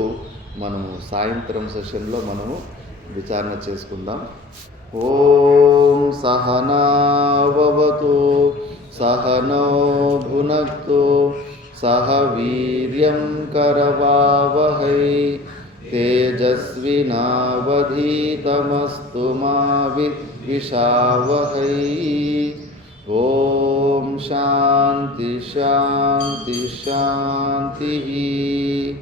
మనము సాయంత్రం సెషన్లో మనము విచారణ చేసుకుందాం. ఓం సహనావవతు సహనో భునక్తు సహ వీర్యం కరవావహై తేజస్వినావధీతమస్తు మా విద్విషావహై. ఓం శాంతి శాంతి శాంతి.